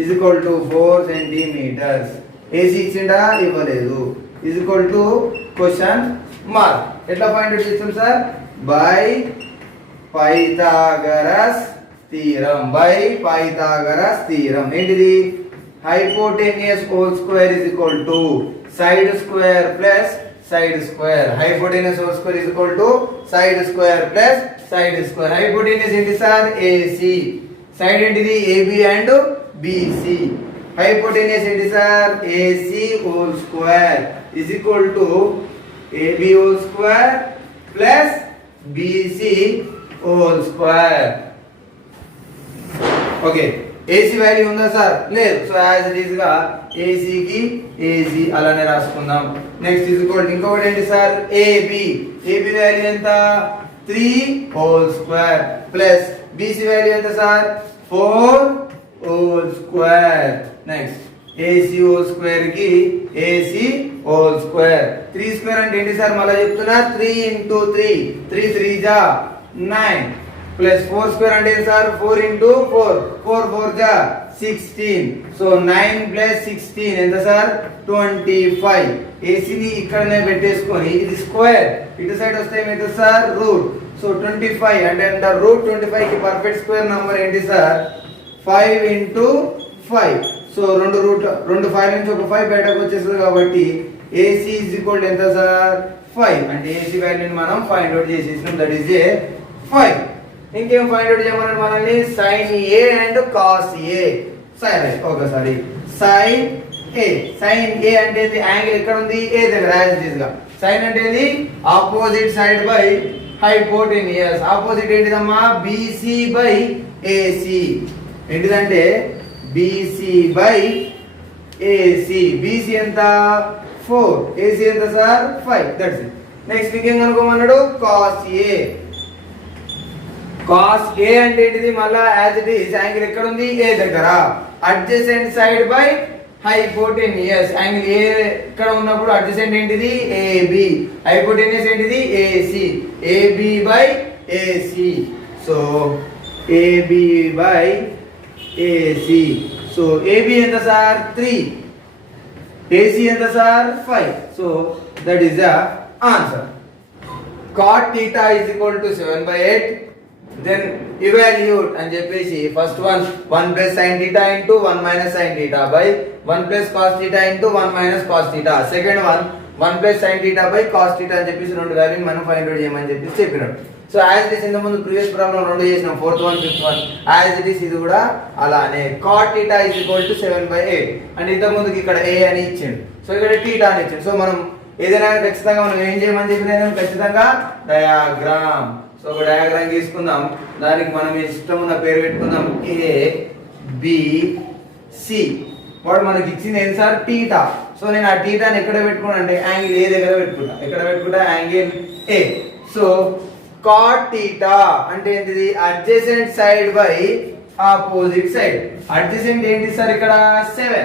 is equal to 4 centimeters. AC ఇచ్చిండా? ఇవ్వలేదు. is equal to question mark. ఎట్లా ఫైండ్ అవుట్ చేస్తాం sir? By Pythagoras theorem. By Pythagoras theorem ఏంటిది? Hypotenuse whole square is equal to side square plus side square. Hypotenuse whole square is equal to side square plus side square. Hypotenuse ఏంటి sir? AC. Side ఏంటిది? AB and BC. Hypotenuse ఏంటి sir? AC whole square is equal to AB whole square plus BC whole square. Okay, AC value ఉందా sir? లేదు. So as it is గా AC కి AC అలానే రాసుకుందాం. Next is equal ఇంకొకటి ఏంటి sir? AB. AB value ఎంత? 3 whole square plus BC value ఎంత sir? 4 whole square. Next AC whole square కి AC హోల్ స్క్వేర్. 3 స్క్వేర్ అంటే ఏంటి సార్? మళ్ళీ చెప్తున్నా, 3 into 3. 3 3 జా 9 ప్లస్ 4 స్క్వేర్ అంటే సార్? 4 into 4. 4 4 జా 16. సో 9 ప్లస్ 16 ఎంత సార్ 25. ఏసీని ఇక్కడనే పెట్టేసుకొని ఇది స్క్వేర్ ఇటు సైడ్ వస్తే ఏమైతే సార్ రూట్. సో 25 అంటే అండర్ రూట్ 25 కి పర్ఫెక్ట్ స్క్వేర్ నంబర్ ఏంటి సార్ 5 into 5. సో రెండు 5 నుంచి ఒక 5 బయటకు వచ్చేస్తుంది కాబట్టి AC is equal to ఎంత సార్ 5. అంటే AC వాల్యూని మనం ఫైండ్ అవుట్ చేసేసినాం, దట్ ఈస్ ఏ 5. ఇంకేం ఫైండ్ అవుట్ చేయమన్నాడు మనల్ని sin A and cos A. సరే ఒకసారి sin A అంటే ఇది యాంగిల్ ఎక్కడ ఉంది A దగ్గర యాజ్ ఇట్ ఇస్ గా. sin అంటే ఇది opposite side by hypotenuse. Opposite ఏంటిదమ్మా BC బై AC. ఏంటిదంటే BC బై AC. BC ఎంత 4, AC ఎంత సార్ 5. That's it. నెక్స్ట్ ఇంకేం కనుక్కోమన్నాడు cos A. cos A అంటే ఏంటిది మళ్ళా యాజ్ ఇట్ ఈస్ యాంగిల్ ఎక్కడ ఉంది A దగ్గర. Adjacent side by hypotenuse. Angle A ఇక్కడ ఉన్నప్పుడు అడ్జసెంట్ ఏంటిది AB. హైపోటెన్యూస్ ఏంటిది AC. AB by AC. So AB by AC. So AB ఎంత సార్ 3, AC ఎంత sir 5. So that is the answer. cot theta is equal to 7/8. then evaluate అని చెప్పేసి first one 1 plus sin theta into 1 minus sin theta by 1 plus cos theta into 1 minus cos theta. Second one 1 plus sin theta by cos theta అని చెప్పేసి రెండు వాల్యూని మనం find out చేయమని చెప్పేసి చెప్పినాడు. సో యాజ్ ఇట్ ఇస్ ఇంత ముందు ప్రీవియస్ ప్రాబ్లం రెండు చేసినాం, fourth one fifth one. As it is ఇది కూడా అలానే cot theta is equal to 7/8. అంటే ఇంత ముందుకి ఇక్కడ A అని ఇచ్చిండు, సో ఇక్కడ theta అని ఇచ్చిండు. సో మనం ఏదైనా ఖచ్చితంగా మనం ఏం చేయమని చెప్పిన ఖచ్చితంగా డయాగ్రామ్. సో ఒక డయాగ్రామ్ తీసుకుందాం, దానికి మనం ఇష్టం ఉన్న పేరు పెట్టుకుందాం ABC. వాడు మనకి ఇచ్చింది ఏంటి సార్ టీటా. సో నేను ఆ టీటాని ఎక్కడ పెట్టుకున్నా అంటే యాంగిల్ ఏ దగ్గర పెట్టుకుంటా. ఎక్కడ పెట్టుకుంటా angle A. So cot theta అంటే ఏంటిది adjacent side by opposite side. Adjacent ఏంటి సార్ ఇక్కడ 7,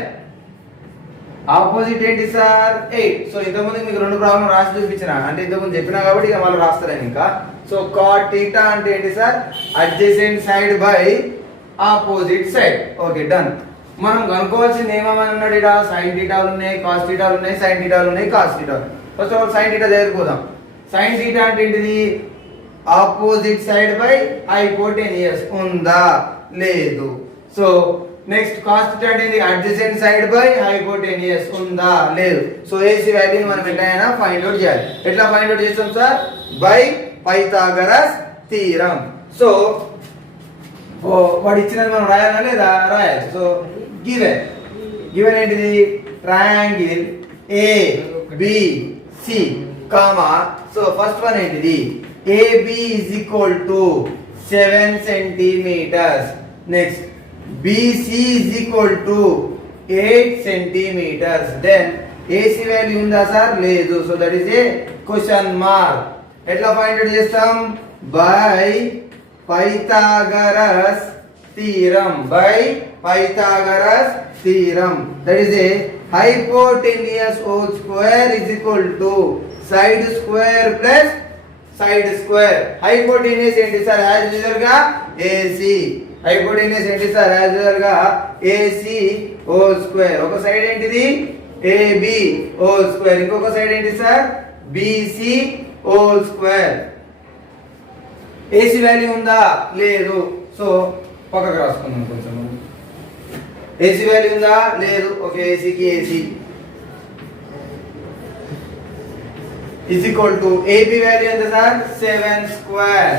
ఆపోజిట్ ఏంటి సార్ 8. సో ఇంతకుముందు మీకు రెండు ప్రాబ్లం రాసి చూపించిన, అంటే ఇంతకుముందు చెప్పినా కాబట్టి ఇక మళ్ళీ రాస్తాను ఇంకా. సో cot theta అంటే ఏంటి sir adjacent side by opposite side. Okay done. మనం కనుక్కోవాల్సింది ఏమని అన్నాడు ఇక్కడ sin theta ఉన్నాయి, cos theta ఉన్నాయి, sin theta ఉన్నాయి, cos theta. First of all sin theta దగ్గరికి పోదాం. sin theta అంటే ఏంటిది ఆపోజిట్ సైడ్ బై హైపోటెన్యూస్ ఉందా లేదు. సో నెక్స్ట్ cos theta అంటే అడ్జసెంట్ సైడ్ బై హైపోటెన్యూస్ ఉందా లేదు. సో AC వాల్యూని మనం ఎట్లైనా ఫైండ్ అవుట్ చేయాలి. ఎట్లా ఫైండ్ అవుట్ చేస్తాం sir by Pythagoras theorem. So వాడు ఇచ్చినది మనం రాయాలా లేదా రాయాలి. సో గివెన్ ఏంటిది triangle ABC comma. So first one ఏంటిది AB is equal to 7 centimeters. Next BC is equal to 8 centimeters. Then AC value ఉందా సార్ లేదు. So that is a question mark. ఎట్లా ఫైండ్ అవుట్ చేస్తాం by Pythagoras theorem. By Pythagoras theorem. That is A hypotenuse whole square is equal to side square plus side square. Hypotenuse ఏంటి sir as usual గా AC. Hypotenuse ఏంటి sir as usual గా AC whole square. ఒక side ఏంటిది AB whole square, ఇంకొక side ఏంటి sir BC whole square. AC value ఉందా లేదు. సో పక్కకు రాసుకుందాం కొంచెం. AC వాల్యూ ఉందా లేదు. ఓకే AC కి AC is equal to AB value ఎంత sir 7 square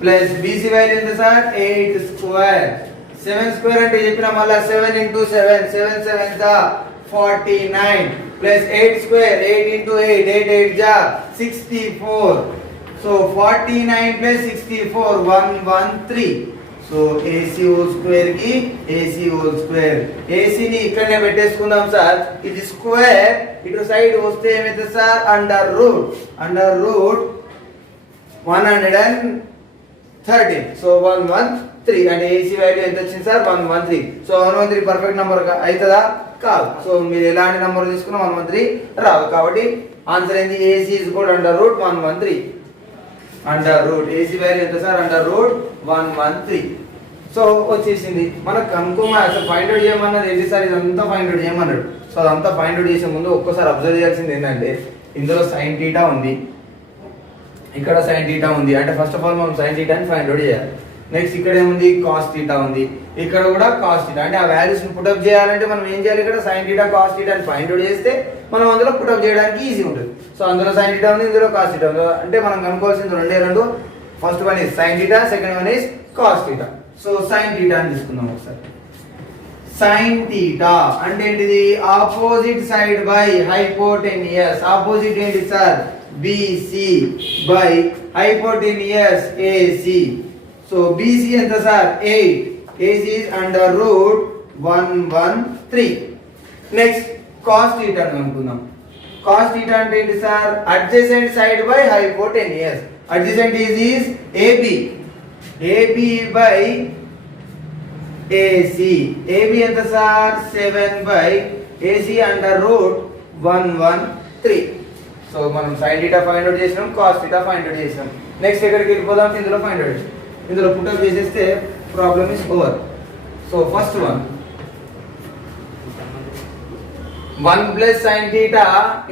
plus BC value ఎంత సార్ 8 స్క్వేర్. 7 స్క్వేర్ అంటే చెప్పిన మళ్ళా 7 into 7 7 7 జా 49 ప్లస్ 8 స్క్వేర్ 8 into 8 8 8 జా 64. So 49 plus 64 113. So AC whole square కి AC హోల్ స్క్వేర్. AC ని ఇక్కడనే పెట్టేసుకుందాం సార్. ఇది స్క్వేర్ ఇటు సైడ్ వస్తే ఏమైతే సార్ అండర్ రూట్ 113. సో 113 అంటే AC వాల్యూ ఎంత వచ్చింది సార్ 113. సో 113 పర్ఫెక్ట్ నంబర్ అవుతుందా కాదు. సో మీరు ఎలాంటి నంబర్ తీసుకున్నా 113 రాదు. కాబట్టి ఆన్సర్ ఏంది AC is equal to under root 113. Under root AC value ఎంత సార్ అండర్ రూట్ 113. సో వచ్చేసింది మనకు కనుక్కోమని అసలు ఫైండ్ అవుట్ చేయమన్నది ఏంటి సార్, ఇదంతా ఫైండ్ అవుట్ చేయమన్నాడు. సో అదంతా ఫైండ్ అవుట్ చేసే ముందు ఒక్కసారి అబ్జర్వ్ చేయాల్సింది ఏంటంటే ఇందులో సైన్ థీటా ఉంది, ఇక్కడ సైన్ థీటా ఉంది. అంటే ఫస్ట్ ఆఫ్ ఆల్ మనం సైన్ థీటాని ఫైండ్ అవుట్ చేయాలి. నెక్స్ట్ ఇక్కడ ఏముంది, కాస్ థీటా ఉంది, ఇక్కడ కూడా కాస్ థీటా. అంటే ఆ వాల్యూస్ ని పుట్అప్ చేయాలంటే మనం ఏం చేయాలి, ఇక్కడ సైన్ థీటా కాస్ థీటా అని ఫైండ్ అవుట్ చేస్తే మనం అందులో పుట్అప్ చేయడానికి ఈజీ ఉంటుంది. సో అందులో సైన్ థీటా ఉంది, ఇందులో కాస్ థీటా ఉంది. అంటే మనం కనుక్కోవాల్సింది రెండే రెండు. First one is sine theta, second one is cos theta. So sine theta అని తీసుకుందాం ఒకసారి. సైన్ థీటా అంటే ఏంటిది, opposite side by hypotenuse. Opposite ఏంటి sir, BC by hypotenuse AC. So BC ఎంత sir 8, AC is under root 113. Next cos theta అనుకుందాం. Cos theta అంటే ఏంటి sir, adjacent side by hypotenuse. Adjacent is AB, AB by AC. AB ఎంత sir 7 by AC under root 113. So మనం sine theta find out చేసినాం, cos theta find out చేసినాం. Next ఎక్కడికి వెళ్ళిపోదాం, ఇందులో ఫైండ్ అవుట్. ఇందులో పుట్అప్ చేసేస్తే problem is over. So first one 1 plus sine theta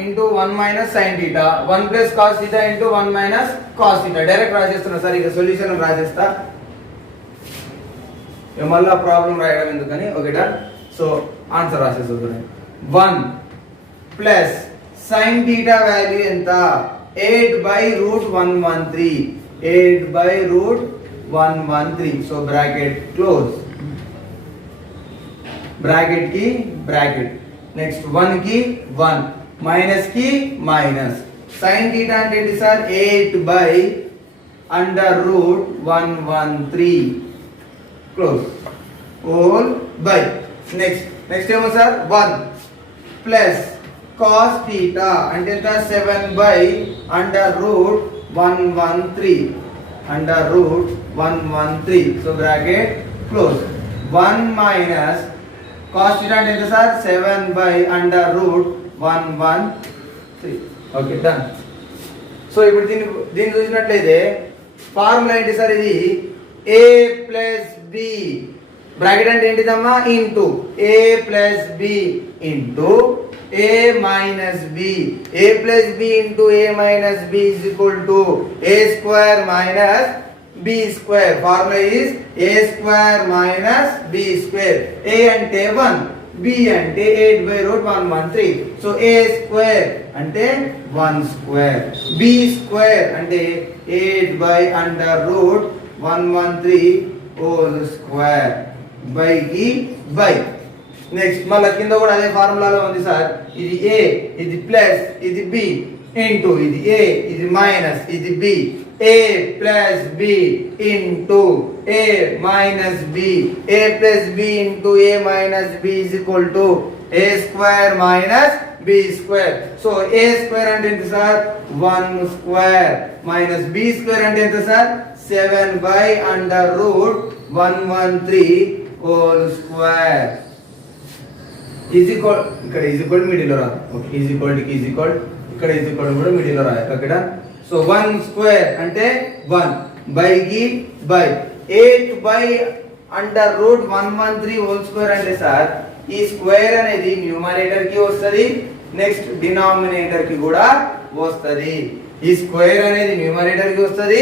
into 1 minus sine theta, 1 plus cos theta into 1 minus cos theta. Direct రాసేస్తున్నా sir, ఇక solution రాసేస్తా, మళ్ళీ ప్రాబ్లం రాయడం ఎందుకని. ఓకేటా, సో ఆన్సర్ రాసేస్తుంది. 1 ప్లస్ సైన్ థీటా వాల్యూ ఎంత, 8 by root 113. 8 by root 113. So bracket close, bracket కి బ్రాకెట్. నెక్స్ట్ 1 కి 1, మైనస్ కి మైనస్. సైన్ థీటా అంటే ఏంటి sir, 8 by under root 113 close whole by. Next ఏమో సార్ 1 ప్లస్ కాస్ థీటా అంటే ఎంత, 7 by under root 113. Under root 113. So bracket close. 1 minus cos theta అంటే ఎంత sir, 7 by under root 113. Okay done. So ఇప్పుడు దీన్ని చూసినట్లయితే ఫార్ములా ఏంటి sir, ఇది a ప్లస్ బి. బ్రాకెట్ అంటే ఏంటిదమ్మా, into a plus B into a minus B. a plus B into a minus B is equal to a square minus b square. Formula is a square minus b square. a అంటే 1, b అంటే 8 by root 113. సో a square అంటే 1 square, b square అంటే 8 by under root 113 whole square. By కి by. Next మళ్ళీ కింద కూడా అదే ఫార్ములాలో ఉంది సార్. ఇది a, ఇది ప్లస్, ఇది b ఇంటూ ఇది a, ఇది మైనస్, ఇది b. a plus b into a minus b. a plus b into a minus b is equal to a square minus b square. So a square అంటే ఎంత sir, 1 square minus b square అంటే ఎంత sir, 7 by under root 113 whole square. Is equal, ఇక్కడ is equal middle లో రాదు. Okay, is equal కి is equal, ఇక్కడ is equal కూడా మిడిల్ లో రాయాలి. ఓకేనా. సో 1 స్క్వేర్ అంటే 1 బై కి by 8 by under root 113 whole square అంటే సార్ ఈ స్క్వేర్ అనేది న్యూమరేటర్ కి వస్తది, నెక్స్ట్ డినామినేటర్ కి కూడా వస్తది. ఈ స్క్వేర్ అనేది న్యూమరేటర్ కి వస్తది,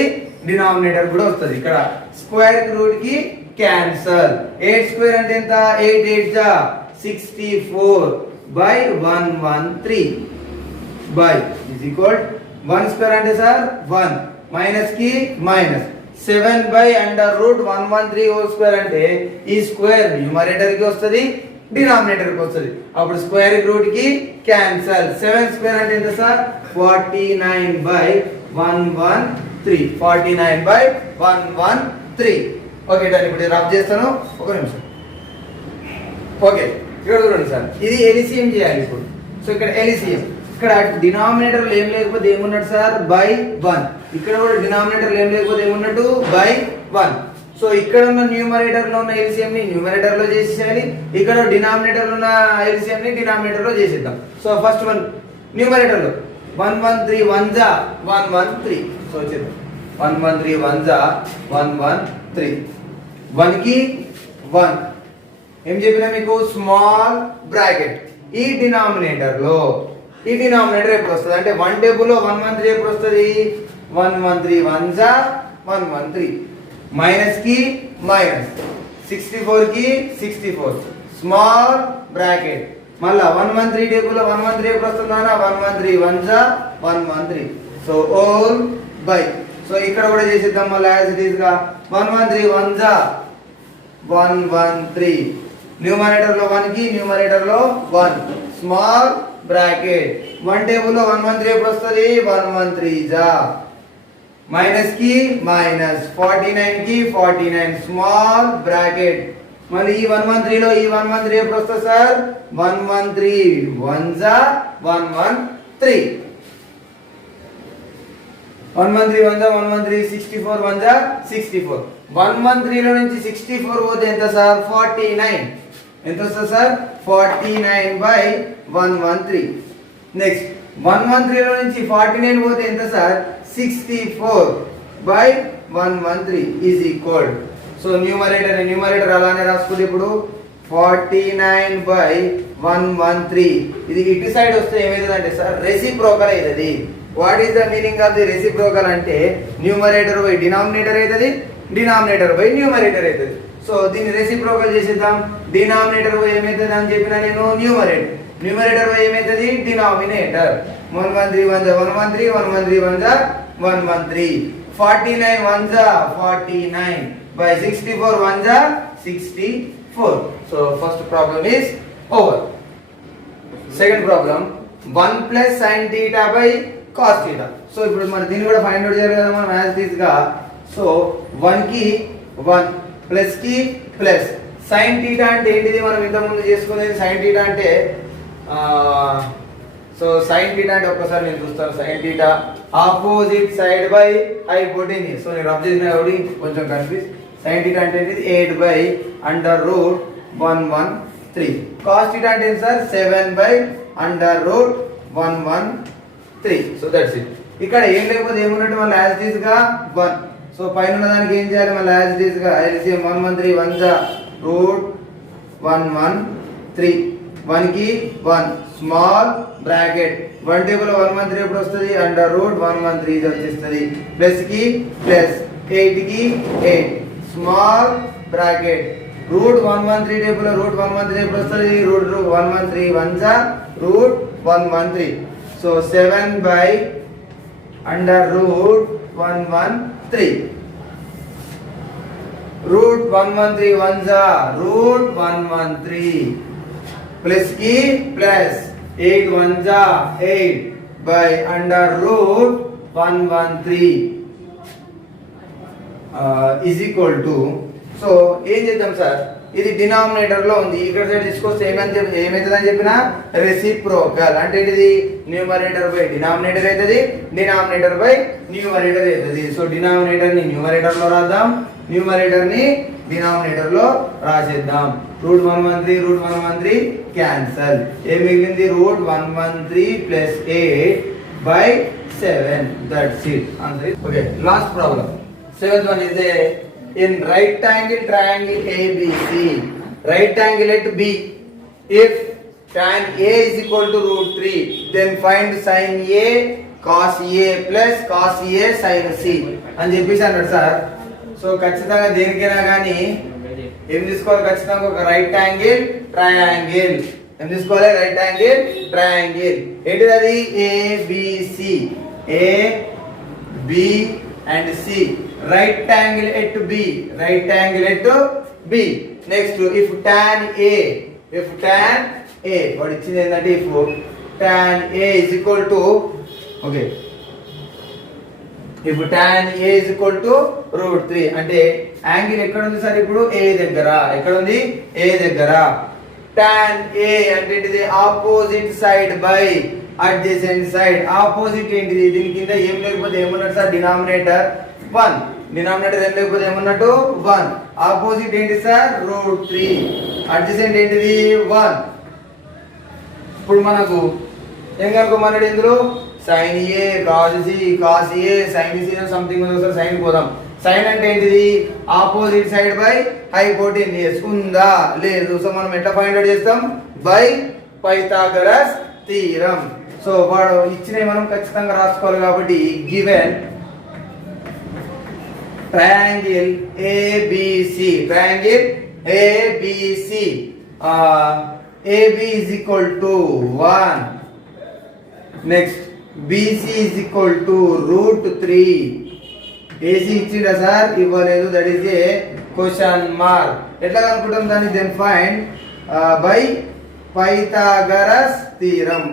డినామినేటర్ కూడా వస్తది. ఇక్కడ స్క్వేర్ రూట్ కి క్యాన్సల్. 8 స్క్వేర్ అంటే ఎంత, 8 8 జా 64 by 113 by is equal 1 square అంటే సార్ 1 మైనస్ కి minus 7 by under root 113 whole square అంటే ఈ స్క్వేర్ న్యూమరేటర్ కి వస్తది, డినామినేటర్ కి వస్తది. అప్పుడు స్క్వేర్ రూట్ కి క్యాన్సల్. 7 స్క్వేర్ అంటే ఎంత సార్ 49 బై 113. 49 బై 113. ఓకే దాన్ని ఇప్పుడు రబ్ చేస్తాను, ఒక నిమిషం. ఓకే ఇక్కడ చూడండి సార్, ఇది ఎల్సిఎం చేయాలి ఇప్పుడు. సో ఇక్కడ ఎల్సిఎం, ఇక్కడ డినామినేటర్ ఏం లేకపోతే ఏమున్నట్టు సార్ బై 1. ఇక్కడ కూడా డినామినేటర్ ఏం లేకపోతే ఏమున్నట్టు బై 1. సో ఇక్కడ ఉన్న న్యూమరేటర్ లో ఉన్న ఎల్సిఎం ని న్యూమరేటర్ లో చేసేయాలి, ఇక్కడ డినామినేటర్ లో ఉన్న ఎల్సిఎం ని డినామినేటర్ లో చేసేద్దాం. సో ఫస్ట్ వన్ న్యూమరేటర్ లో 113 1 జా 113. సో చేద్దాం 113 1 జా 113 1 కి 1 ఏం చెప్పినా మీకు స్మాల్ బ్రాకెట్ ఈ డినామినేటర్ ఎప్పుడు వస్తుంది అంటే 1 టేబుల్లో 113 ఎప్పుడు వస్తుంది 113 1 జా 113 మైనస్ కి మైనస్ 64 కి 64 స్మాల్ బ్రాకెట్ మళ్ళా 113 టేబుల్లో 113 ఎప్పుడు వస్తుందా 113 1 జా 113 సో ఆల్ బై సో ఇక్కడ కూడా చేసేద్దాం మళ్ళీ యాజ్ ఇట్ ఈస్ గా 113 1 జా 113 న్యూమరేటర్ లో 1 కి న్యూమరేటర్ లో 1 స్మాల్ బ్రాకెట్ 1 టేబుల్ లో 113 ఎప్పుడు వస్తుంది 113 జా మైనస్ కి మైనస్ 49 కి 49 స్మాల్ బ్రాకెట్ మళ్ళీ ఈ 113 లో ఈ 113 ఎప్పుడు వస్తుంది సార్ 113 1 జా 113 113 1 జా 113 64 1 జా 64 113 లో నుంచి 64 పోతే ఎంత సార్ 49 ఎంత వస్తుంది సార్ 49 బై 113 నెక్స్ట్ 113 లో నుంచి 49 పోతే ఎంత sir 64 by 113 is equal so numerator అలానే రాసుకుంటే ఇప్పుడు 49 బై 113 ఇది ఇటు సైడ్ వస్తే ఏమవుతుంది అంటే సార్ రెసిప్రోకల్ అవుతుంది what is the meaning of the reciprocal అంటే న్యూమరేటర్ బై డినామినేటర్ అవుతుంది డినామినేటర్ బై న్యూమరేటర్ అవుతుంది సో దీన్ని రెసిప్రోకల్ చేసేద్దాం డినామినేటర్ బై ఏమవుతుంది అని చెప్పినా నేను న్యూమరేటర్ బై ఏమవుతుంది డినామినేటర్ 113 1 జా 113 113 1 జా 113 49 1 జా 49 by 64 1 జా 64 so first problem is over second problem 1 plus sin theta by cos theta so ఇప్పుడు మనం దీన్ని కూడా ఫైండ్ అవుట్ చేయాలి కదా మనం యాజ్ ఇట్ ఇస్ గా సో 1 కి 1 ప్లస్ కి ప్లస్ sin theta అంటే ఏంటిది మనం ఇంత ముందు చేసుకునేది sin theta అంటే సో sin theta అంటే ఒక్కసారి నేను చూస్తాను sin theta opposite side by hypotenuse so నేను రబ్ చేసిన కాబట్టి కొంచెం కన్ఫ్యూజ్ sin theta అంటే ఏంటిది 8 by under root 113 cos theta అంటే ఏంటి sir 7 by under root 113 so that's it ఇక్కడ ఏం లేకపోతే ఏమున్నట్టు మళ్ళీ యాజ్ ఇట్ ఇస్ గా 1 సో పైన ఉన్న దానికి ఏం చేయాలి మళ్ళీ యాజ్ ఇట్ ఇస్ గా LCM 113 1 జా రూట్ 113 1 కి 1 స్మాల్ బ్రాకెట్ 1 టేబుల్ 113 ఎప్పుడు వస్తుంది అండర్ రూట్ 113 ఇది వచ్చేస్తుంది ప్లస్ కి ప్లస్ 8 కి 8 small bracket root 113 table root 113 ఎప్పుడు వస్తుంది రూట్ 113 1 జా root 113 so 7 by under root 113 root 113 1 జా రూట్ 113 प्लस की प्लस 8 1 जा 8 by under root 113 is equal to so ఏం చేద్దాం సార్ ఇది డినామినేటర్ లో ఉంది ఇక్కడ సైడ్ తీసుకొస్తే ఏమైతుందని చెప్పినా రెసిప్రోకల్ అంటే ఇది న్యూమరేటర్ బై డినామినేటర్ అవుతుంది డినామినేటర్ బై న్యూమరేటర్ అవుతుంది సో డినామినేటర్ ని న్యూమరేటర్ లో రాద్దాం న్యూమరేటర్ ని డినామినేటర్ లో రాసేద్దాం రూట్ 113 క్యాన్సల్ ఏం మిగిలింది root 113 plus 8 by 7 that's it answer okay last problem seventh one is in right angle triangle ABC right angle at B if tan A is equal to root 3 then find sin A cos A plus cos A sin C అని చెప్పేసి అన్నాడు sir so ఖచ్చితంగా దేనికైనా కానీ ఏం తీసుకోవాలి ఖచ్చితంగా ఒక రైట్ యాంగిల్ ట్రయాంగిల్ ఏం తీసుకోవాలి రైట్ యాంగిల్ ట్రయాంగిల్ ఏంటిది అది ABC A B and C right angle at B right angle at B next if tan A what ఇచ్చింది ఏంటంటే if tan A is equal to okay if tan A is equal to root 3 అంటే angle ఎక్కడ ఉంది sir ఇప్పుడు A దగ్గర ఎక్కడ ఉంది A దగ్గర tan A అంటే ఇది opposite side by adjacent side opposite ఏంటిది దీని కింద ఏం లేకపోతే ఏమన్నట్టు సార్ డినామినేటర్ 1 డినామినేటర్ ఏం లేకపోతే ఏమన్నట్టు 1 ఆపోజిట్ ఏంటి సార్ రూట్ 3 అడ్జసెంట్ ఏంటిది 1 ఇప్పుడు మనకు ఏం కనుక్కోమన్నాడు ఇందులో sin A cos C sin C something ఉంది సార్ sin పోదాం సైన్ అంటే ఏంటిది ఆపోజిట్ సైడ్ బై హైపోటెన్యూస్ ఉందా లేదు. సో మనం ఎట్లా ఫైండ్ అవుట్ చేస్తాం బై పైథాగరస్ థీరం. సో వాడు ఇచ్చినవి మనం ఖచ్చితంగా రాసుకోవాలి కాబట్టి given triangle ABC AB is equal to 1. Next BC is equal to √3. AC ఇచ్చిందా సార్ ఇవ్వలేదు, that is a question mark. ఎట్లా కనుక్కుంటాం దాన్ని then find by Pythagoras theorem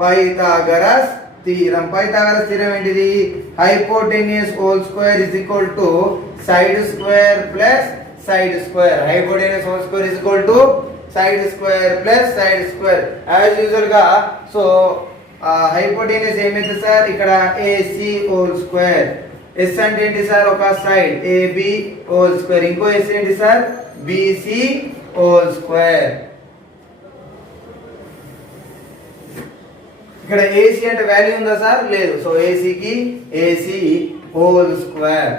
Pythagoras theorem ఏంటిది hypotenuse whole square is equal to side square plus side square. Hypotenuse whole square is equal to side square plus side square as usual గా. So hypotenuse ఏమైతే sir ఇక్కడ AC whole square, S అంటే ఏంటి sir ఒక side AB whole square, ఇంకో S ఏంటి sir BC whole square. ఇక్కడ AC అంటే వాల్యూ ఉందా సార్ లేదు. సో ఏసీకి AC whole square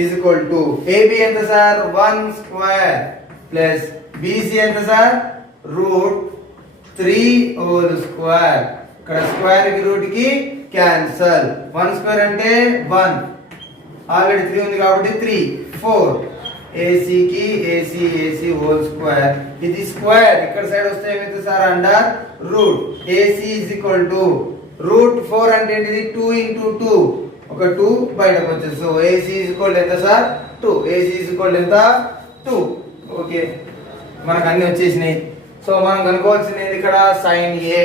is equal to AB ఎంత సార్ 1 స్క్వేర్ ప్లస్ బీసీ ఎంత సార్ √3 హోల్ స్క్వేర్. ఇక్కడ స్క్వేర్ కి రూట్ కి క్యాన్సల్. 1 స్క్వేర్ అంటే 1, ఆల్రెడీ 3 ఉంది కాబట్టి 3 4. ఏసీ కి ఏసీ హోల్ స్క్వేర్, ఇది స్క్వేర్ ఇక్కడ సైడ్ వస్తే ఏమైతే sir under root. AC is equal to √4 అంటే ఏంటిది 2 into 2, ఒక 2 బయటకు వచ్చేది. సో ఏసీ ఈజ్ ఈక్వల్ ఎంత సార్ 2. ఏసీ ఈజ్ ఈక్వల్ ఎంత 2. ఓకే మనకు అన్ని వచ్చేసినాయి. సో మనం కనుక్కోవాల్సింది ఇక్కడ సైన్ ఏ,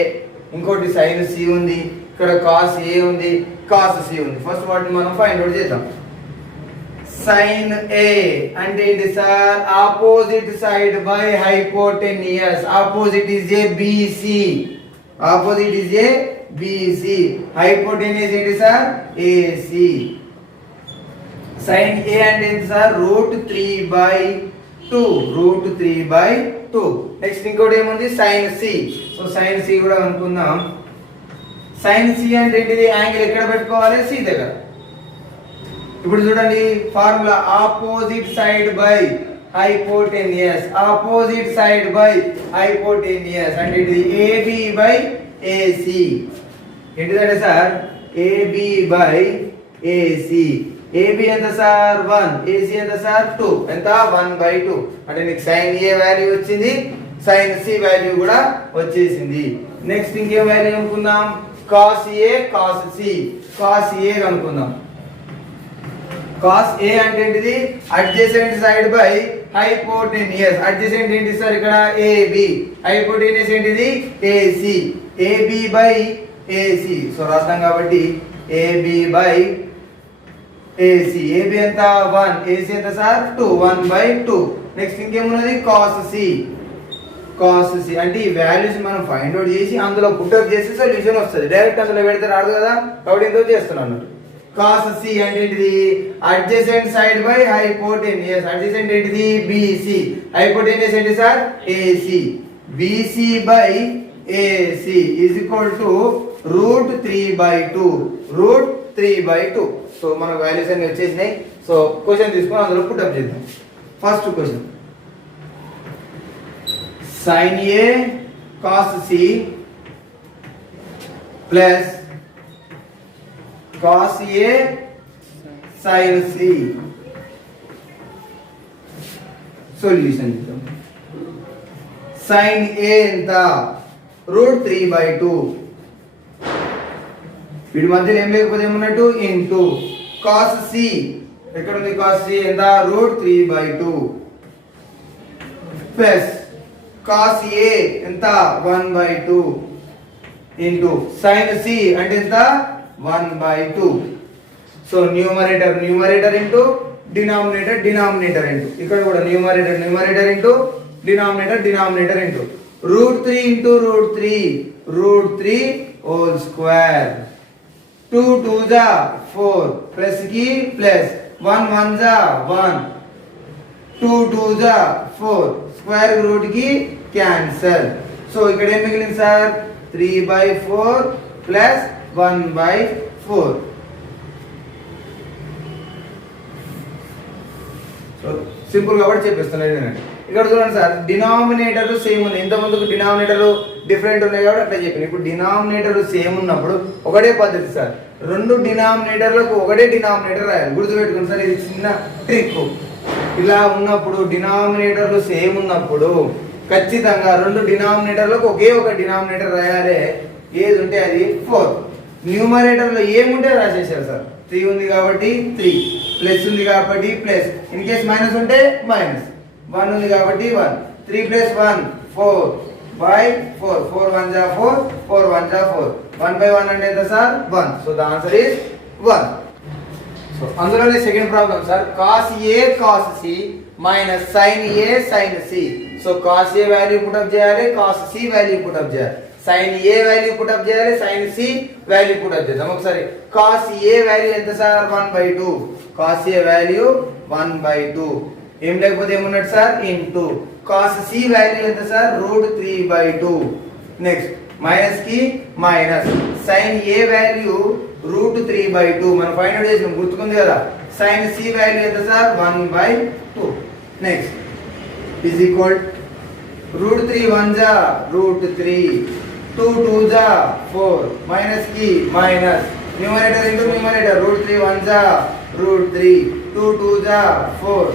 ఇంకోటి సైన్ సి ఉంది, ఇక్కడ కాస్ ఏ ఉంది, కాస్ సి ఉంది. ఫస్ట్ వాటిని మనం ఫైండ్ అవుట్ చేద్దాం. సైన్ ఏ అంటే ఏంటి sir opposite side by hypotenuse. Opposite is a BC, hypotenuse ఏంటి సార్ ఏసి. సైన్ ఏ అంటే ఏంటి సార్ √3/2. నెక్స్ట్ ఇంకోటి ఏముంది sine C. So sine C కూడా అనుకుందాం. సైన్ సి అంటే ఏంటిది యాంగిల్ ఎక్కడ పెట్టుకోవాలి సి దగ్గర. ఇప్పుడు చూడండి formula opposite side by hypotenuse అంటే ఇది ఏబి బై ఏసి. ఏంటిదంటే sir AB by AC. AB ఎంత సార్ 1, ఏసి ఎంత సార్ 2, ఎంత 1/2. అంటే నీకు సైన్ ఏ వాల్యూ వచ్చింది, సైన్ సి వాల్యూ కూడా వచ్చేసింది. నెక్స్ట్ ఇంకే వాల్యూ అనుకుందాం కాస్ ఏ కనుక్కుందాం. కాస్ ఏ అంటే ఏంటిది adjacent side by hypotenuse. Adjacent ఏంటి సార్ ఇక్కడ ఏబి, హైపోటెన్యూస్ ఏంటిది AC. AB by AC. So రాస్తాం కాబట్టి ఏబి బై ఏసి. ఏబి ఎంత 1, ఏసి ఎంత సార్ 2, 1/2. నెక్స్ట్ ఇంకేమున్నది కాస్ సి అంటే ఈ వాల్యూస్ మనం ఫైండ్ అవుట్ చేసి అందులో పుట్అప్ చేసి సొల్యూషన్ వస్తుంది. డైరెక్ట్ అందులో పెడితే రాదు కదా కాబట్టి ఎంతో చేస్తున్నాను. కాస్ సి అంటే ఏంటిది adjacent side by hypotenuse. Adjacent ఏంటిది బిసి, హైపోటెన్యూస్ ఏంటి sir AC. BC by AC is equal to √3/2. So మన వాల్యూస్ అన్ని వచ్చేసినాయి. సో క్వశ్చన్ తీసుకొని అందులో పుట్అప్ చేద్దాం. First question sine A cos C plus cos A sine C. Solution చేద్దాం. Sine A ఎంత √3/2. వీడి మధ్యలో ఏం లేకపోతే ఏమన్నట్టు ఇంటూ కాస్ సి. ఎక్కడ ఉంది కాస్ సి ఎంత √3/2 ప్లస్ కాస్ ఏ ఎంత 1/2 ఇంటూ సైన్ సి అంటే ఎంత 1/2. So numerator into denominator into ఇక్కడ కూడా numerator into denominator into √3 into √3 whole square. 2 2s 4 plus కి plus 1 1s 1 2 2s 4 square root కి క్యాన్సల్. సో ఇక్కడ ఏం మిగిలింది సార్ 3/4 ప్లస్ 1/4. సింపుల్ కాబట్టి చెప్పిస్తున్నాను నేను. ఇక్కడ చూడండి సార్, డినామినేటర్ సేమ్ ఉన్నాయి. ఇంతకుముందుకు డినామినేటర్ డిఫరెంట్ ఉన్నాయి కాబట్టి అట్లా చెప్పిన. ఇప్పుడు డినామినేటర్ సేమ్ ఉన్నప్పుడు ఒకటే పద్ధతి సార్, రెండు డినామినేటర్లకు ఒకటే డినామినేటర్ రాయాలి. గుర్తుపెట్టుకుని సార్, ఇది చిన్న ట్రిక్. ఇలా ఉన్నప్పుడు డినామినేటర్లు సేమ్ ఉన్నప్పుడు ఖచ్చితంగా రెండు డినామినేటర్లకు ఒకే ఒక డినామినేటర్ రాయాలి. ఏది ఉంటే అది 4. న్యూమరేటర్లో ఏముంటే రాసేసారు సార్. 3 ఉంది కాబట్టి 3, ప్లస్ ఉంది కాబట్టి ప్లస్, ఇన్ కేస్ మైనస్ ఉంటే మైనస్, 1 ఉంది కాబట్టి 1, 3 + 1 4 by 4, 4 1 जा 4, 4 1 जा 4, 1 by 1 అంటే ఎంత sir 1. So the answer is 1. So అందులోనే second problem sir, cos A cos C minus sin A sin C. So cos A value put up చేయాలి, cos C వాల్యూ పుట్అప్ చేయాలి, sin A వాల్యూ పుట్అప్ చేయాలి, sin C value put up చేద్దాం. ఒకసారి cos A వాల్యూ ఎంత sir 1/2, cos A value 1/2, ఏం లేకపోతే ఏమున్నట్టు sir into cos C value ఎంత సార్ √3/2. నెక్స్ట్ మైనస్ కి మైనస్, sin A వాల్యూ √3/2 మనం ఫైండ్ అవుట్ చేసాం గుర్తుకుంది కదా. sin C వాల్యూ ఎంత సార్ 1/2. నెక్స్ట్ ఇజ్ ఈక్వల్ √3 1 जा √3, 2 2 जा 4, మైనస్ కి మైనస్, న్యూమరేటర్ ఇంటూ న్యూమరేటర్, √3 1 जा √3, 2 2 जा 4,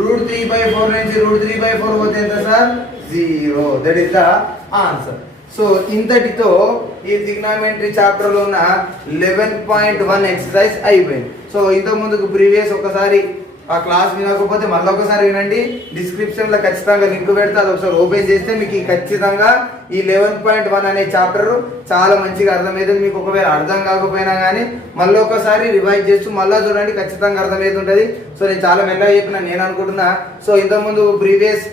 √3/4 నుంచి √3/4 పోతే ఎంత sir 0. That is the answer. So ఇంతటితో ఈ ట్రిగ్నామెట్రీ చాప్టర్ లో ఉన్న 11.1 ఎక్సర్సైజ్ అయిపోయింది. సో ఇంత ముందుకు ప్రీవియస్ ఒకసారి ఆ క్లాస్ వినకపోతే మళ్ళీ ఒకసారి వినండి. డిస్క్రిప్షన్ లో ఖచ్చితంగా లింక్ పెడితే అది ఒకసారి ఓపెన్ చేస్తే మీకు ఖచ్చితంగా ఈ 11.1 అనే చాప్టర్ చాలా మంచిగా అర్థమవుతుంది. మీకు ఒకవేళ అర్థం కాకపోయినా కానీ మళ్ళీ ఒకసారి రివైజ్ చేస్తూ మళ్ళీ చూడండి, ఖచ్చితంగా అర్థమవుతుంటుంది. సో నేను చాలా మెల్లగా చెప్పిన నేను అనుకుంటున్నా. సో ఇంతకుముందు ప్రీవియస్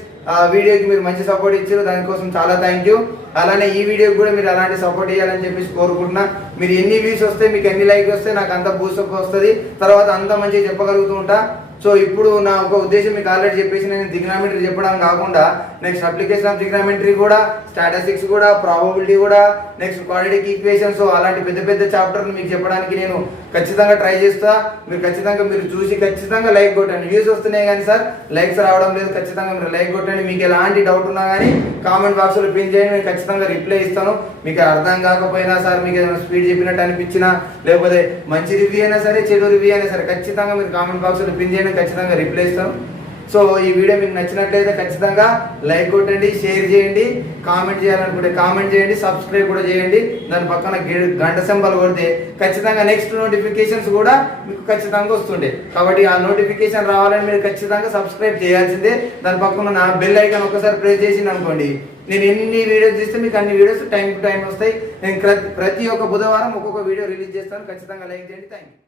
వీడియోకి మీరు మంచి సపోర్ట్ ఇచ్చారు, దానికోసం చాలా థ్యాంక్ యూ. అలానే ఈ వీడియోకి కూడా మీరు అలాంటి సపోర్ట్ ఇవ్వాలని చెప్పేసి కోరుకుంటున్నా. మీరు ఎన్ని వ్యూస్ వస్తే, మీకు ఎన్ని లైక్ వస్తే నాకు అంత బూస్టప్ వస్తుంది, తర్వాత అంత మంచిగా చెప్పగలుగుతూ ఉంటా. సో ఇప్పుడు నా ఒక ఉద్దేశం మీకు ఆల్రెడీ చెప్పేసి, నేను ట్రిగ్నామెట్రీ చెప్పడం కాకుండా నెక్స్ట్ అప్లికేషన్ ఆఫ్ ట్రిగ్నామెట్రీ కూడా, స్టాటిస్టిక్స్ కూడా, ప్రాబబిలిటీ కూడా, నెక్స్ట్ క్వాడ్రాటిక్ ఈక్వేషన్స్, అలాంటి పెద్ద పెద్ద చాప్టర్లు మీకు చెప్పడానికి నేను ఖచ్చితంగా ట్రై చేస్తా. మీరు ఖచ్చితంగా మీరు చూసి ఖచ్చితంగా లైక్ కొట్టండి. వ్యూస్ వస్తున్నాయి కానీ సార్ లైక్స్ రావడం లేదు. ఖచ్చితంగా మీరు లైక్ కొట్టండి. మీకు ఎలాంటి డౌట్ ఉన్నా కానీ కామెంట్ బాక్స్లో పిన్ చేయండి, నేను ఖచ్చితంగా రిప్లై ఇస్తాను. మీకు అర్థం కాకపోయినా సార్, మీకు ఏదైనా స్పీడ్ చెప్పినట్టు అనిపించినా, లేకపోతే మంచి రివ్యూ అయినా సరే, చెడు రివ్యూ అయినా సరే, ఖచ్చితంగా మీరు కామెంట్ బాక్స్లో పిన్ చేయండి, ఖచ్చితంగా రిప్లై ఇస్తాను. సో ఈ వీడియో మీకు నచ్చినట్లయితే ఖచ్చితంగా లైక్ కొట్టండి, షేర్ చేయండి, కామెంట్ చేయాలనుకుంటే కామెంట్ చేయండి, సబ్స్క్రైబ్ కూడా చేయండి. దాని పక్కన గంట సింబల్ కొడితే ఖచ్చితంగా నెక్స్ట్ నోటిఫికేషన్స్ కూడా మీకు ఖచ్చితంగా వస్తుండే. కాబట్టి ఆ నోటిఫికేషన్ రావాలని మీరు ఖచ్చితంగా సబ్స్క్రైబ్ చేయాల్సిందే. దాని పక్కన నా బెల్ ఐకాన్ ఒకసారి ప్రెస్ చేసింది అనుకోండి, నేను ఎన్ని వీడియోస్ చేస్తే మీకు అన్ని వీడియోస్ టైం టు టైం వస్తాయి. నేను ప్రతి ఒక్క బుధవారం ఒక్కొక్క వీడియో రిలీజ్ చేస్తాను. ఖచ్చితంగా లైక్ చేయండి. Thank you.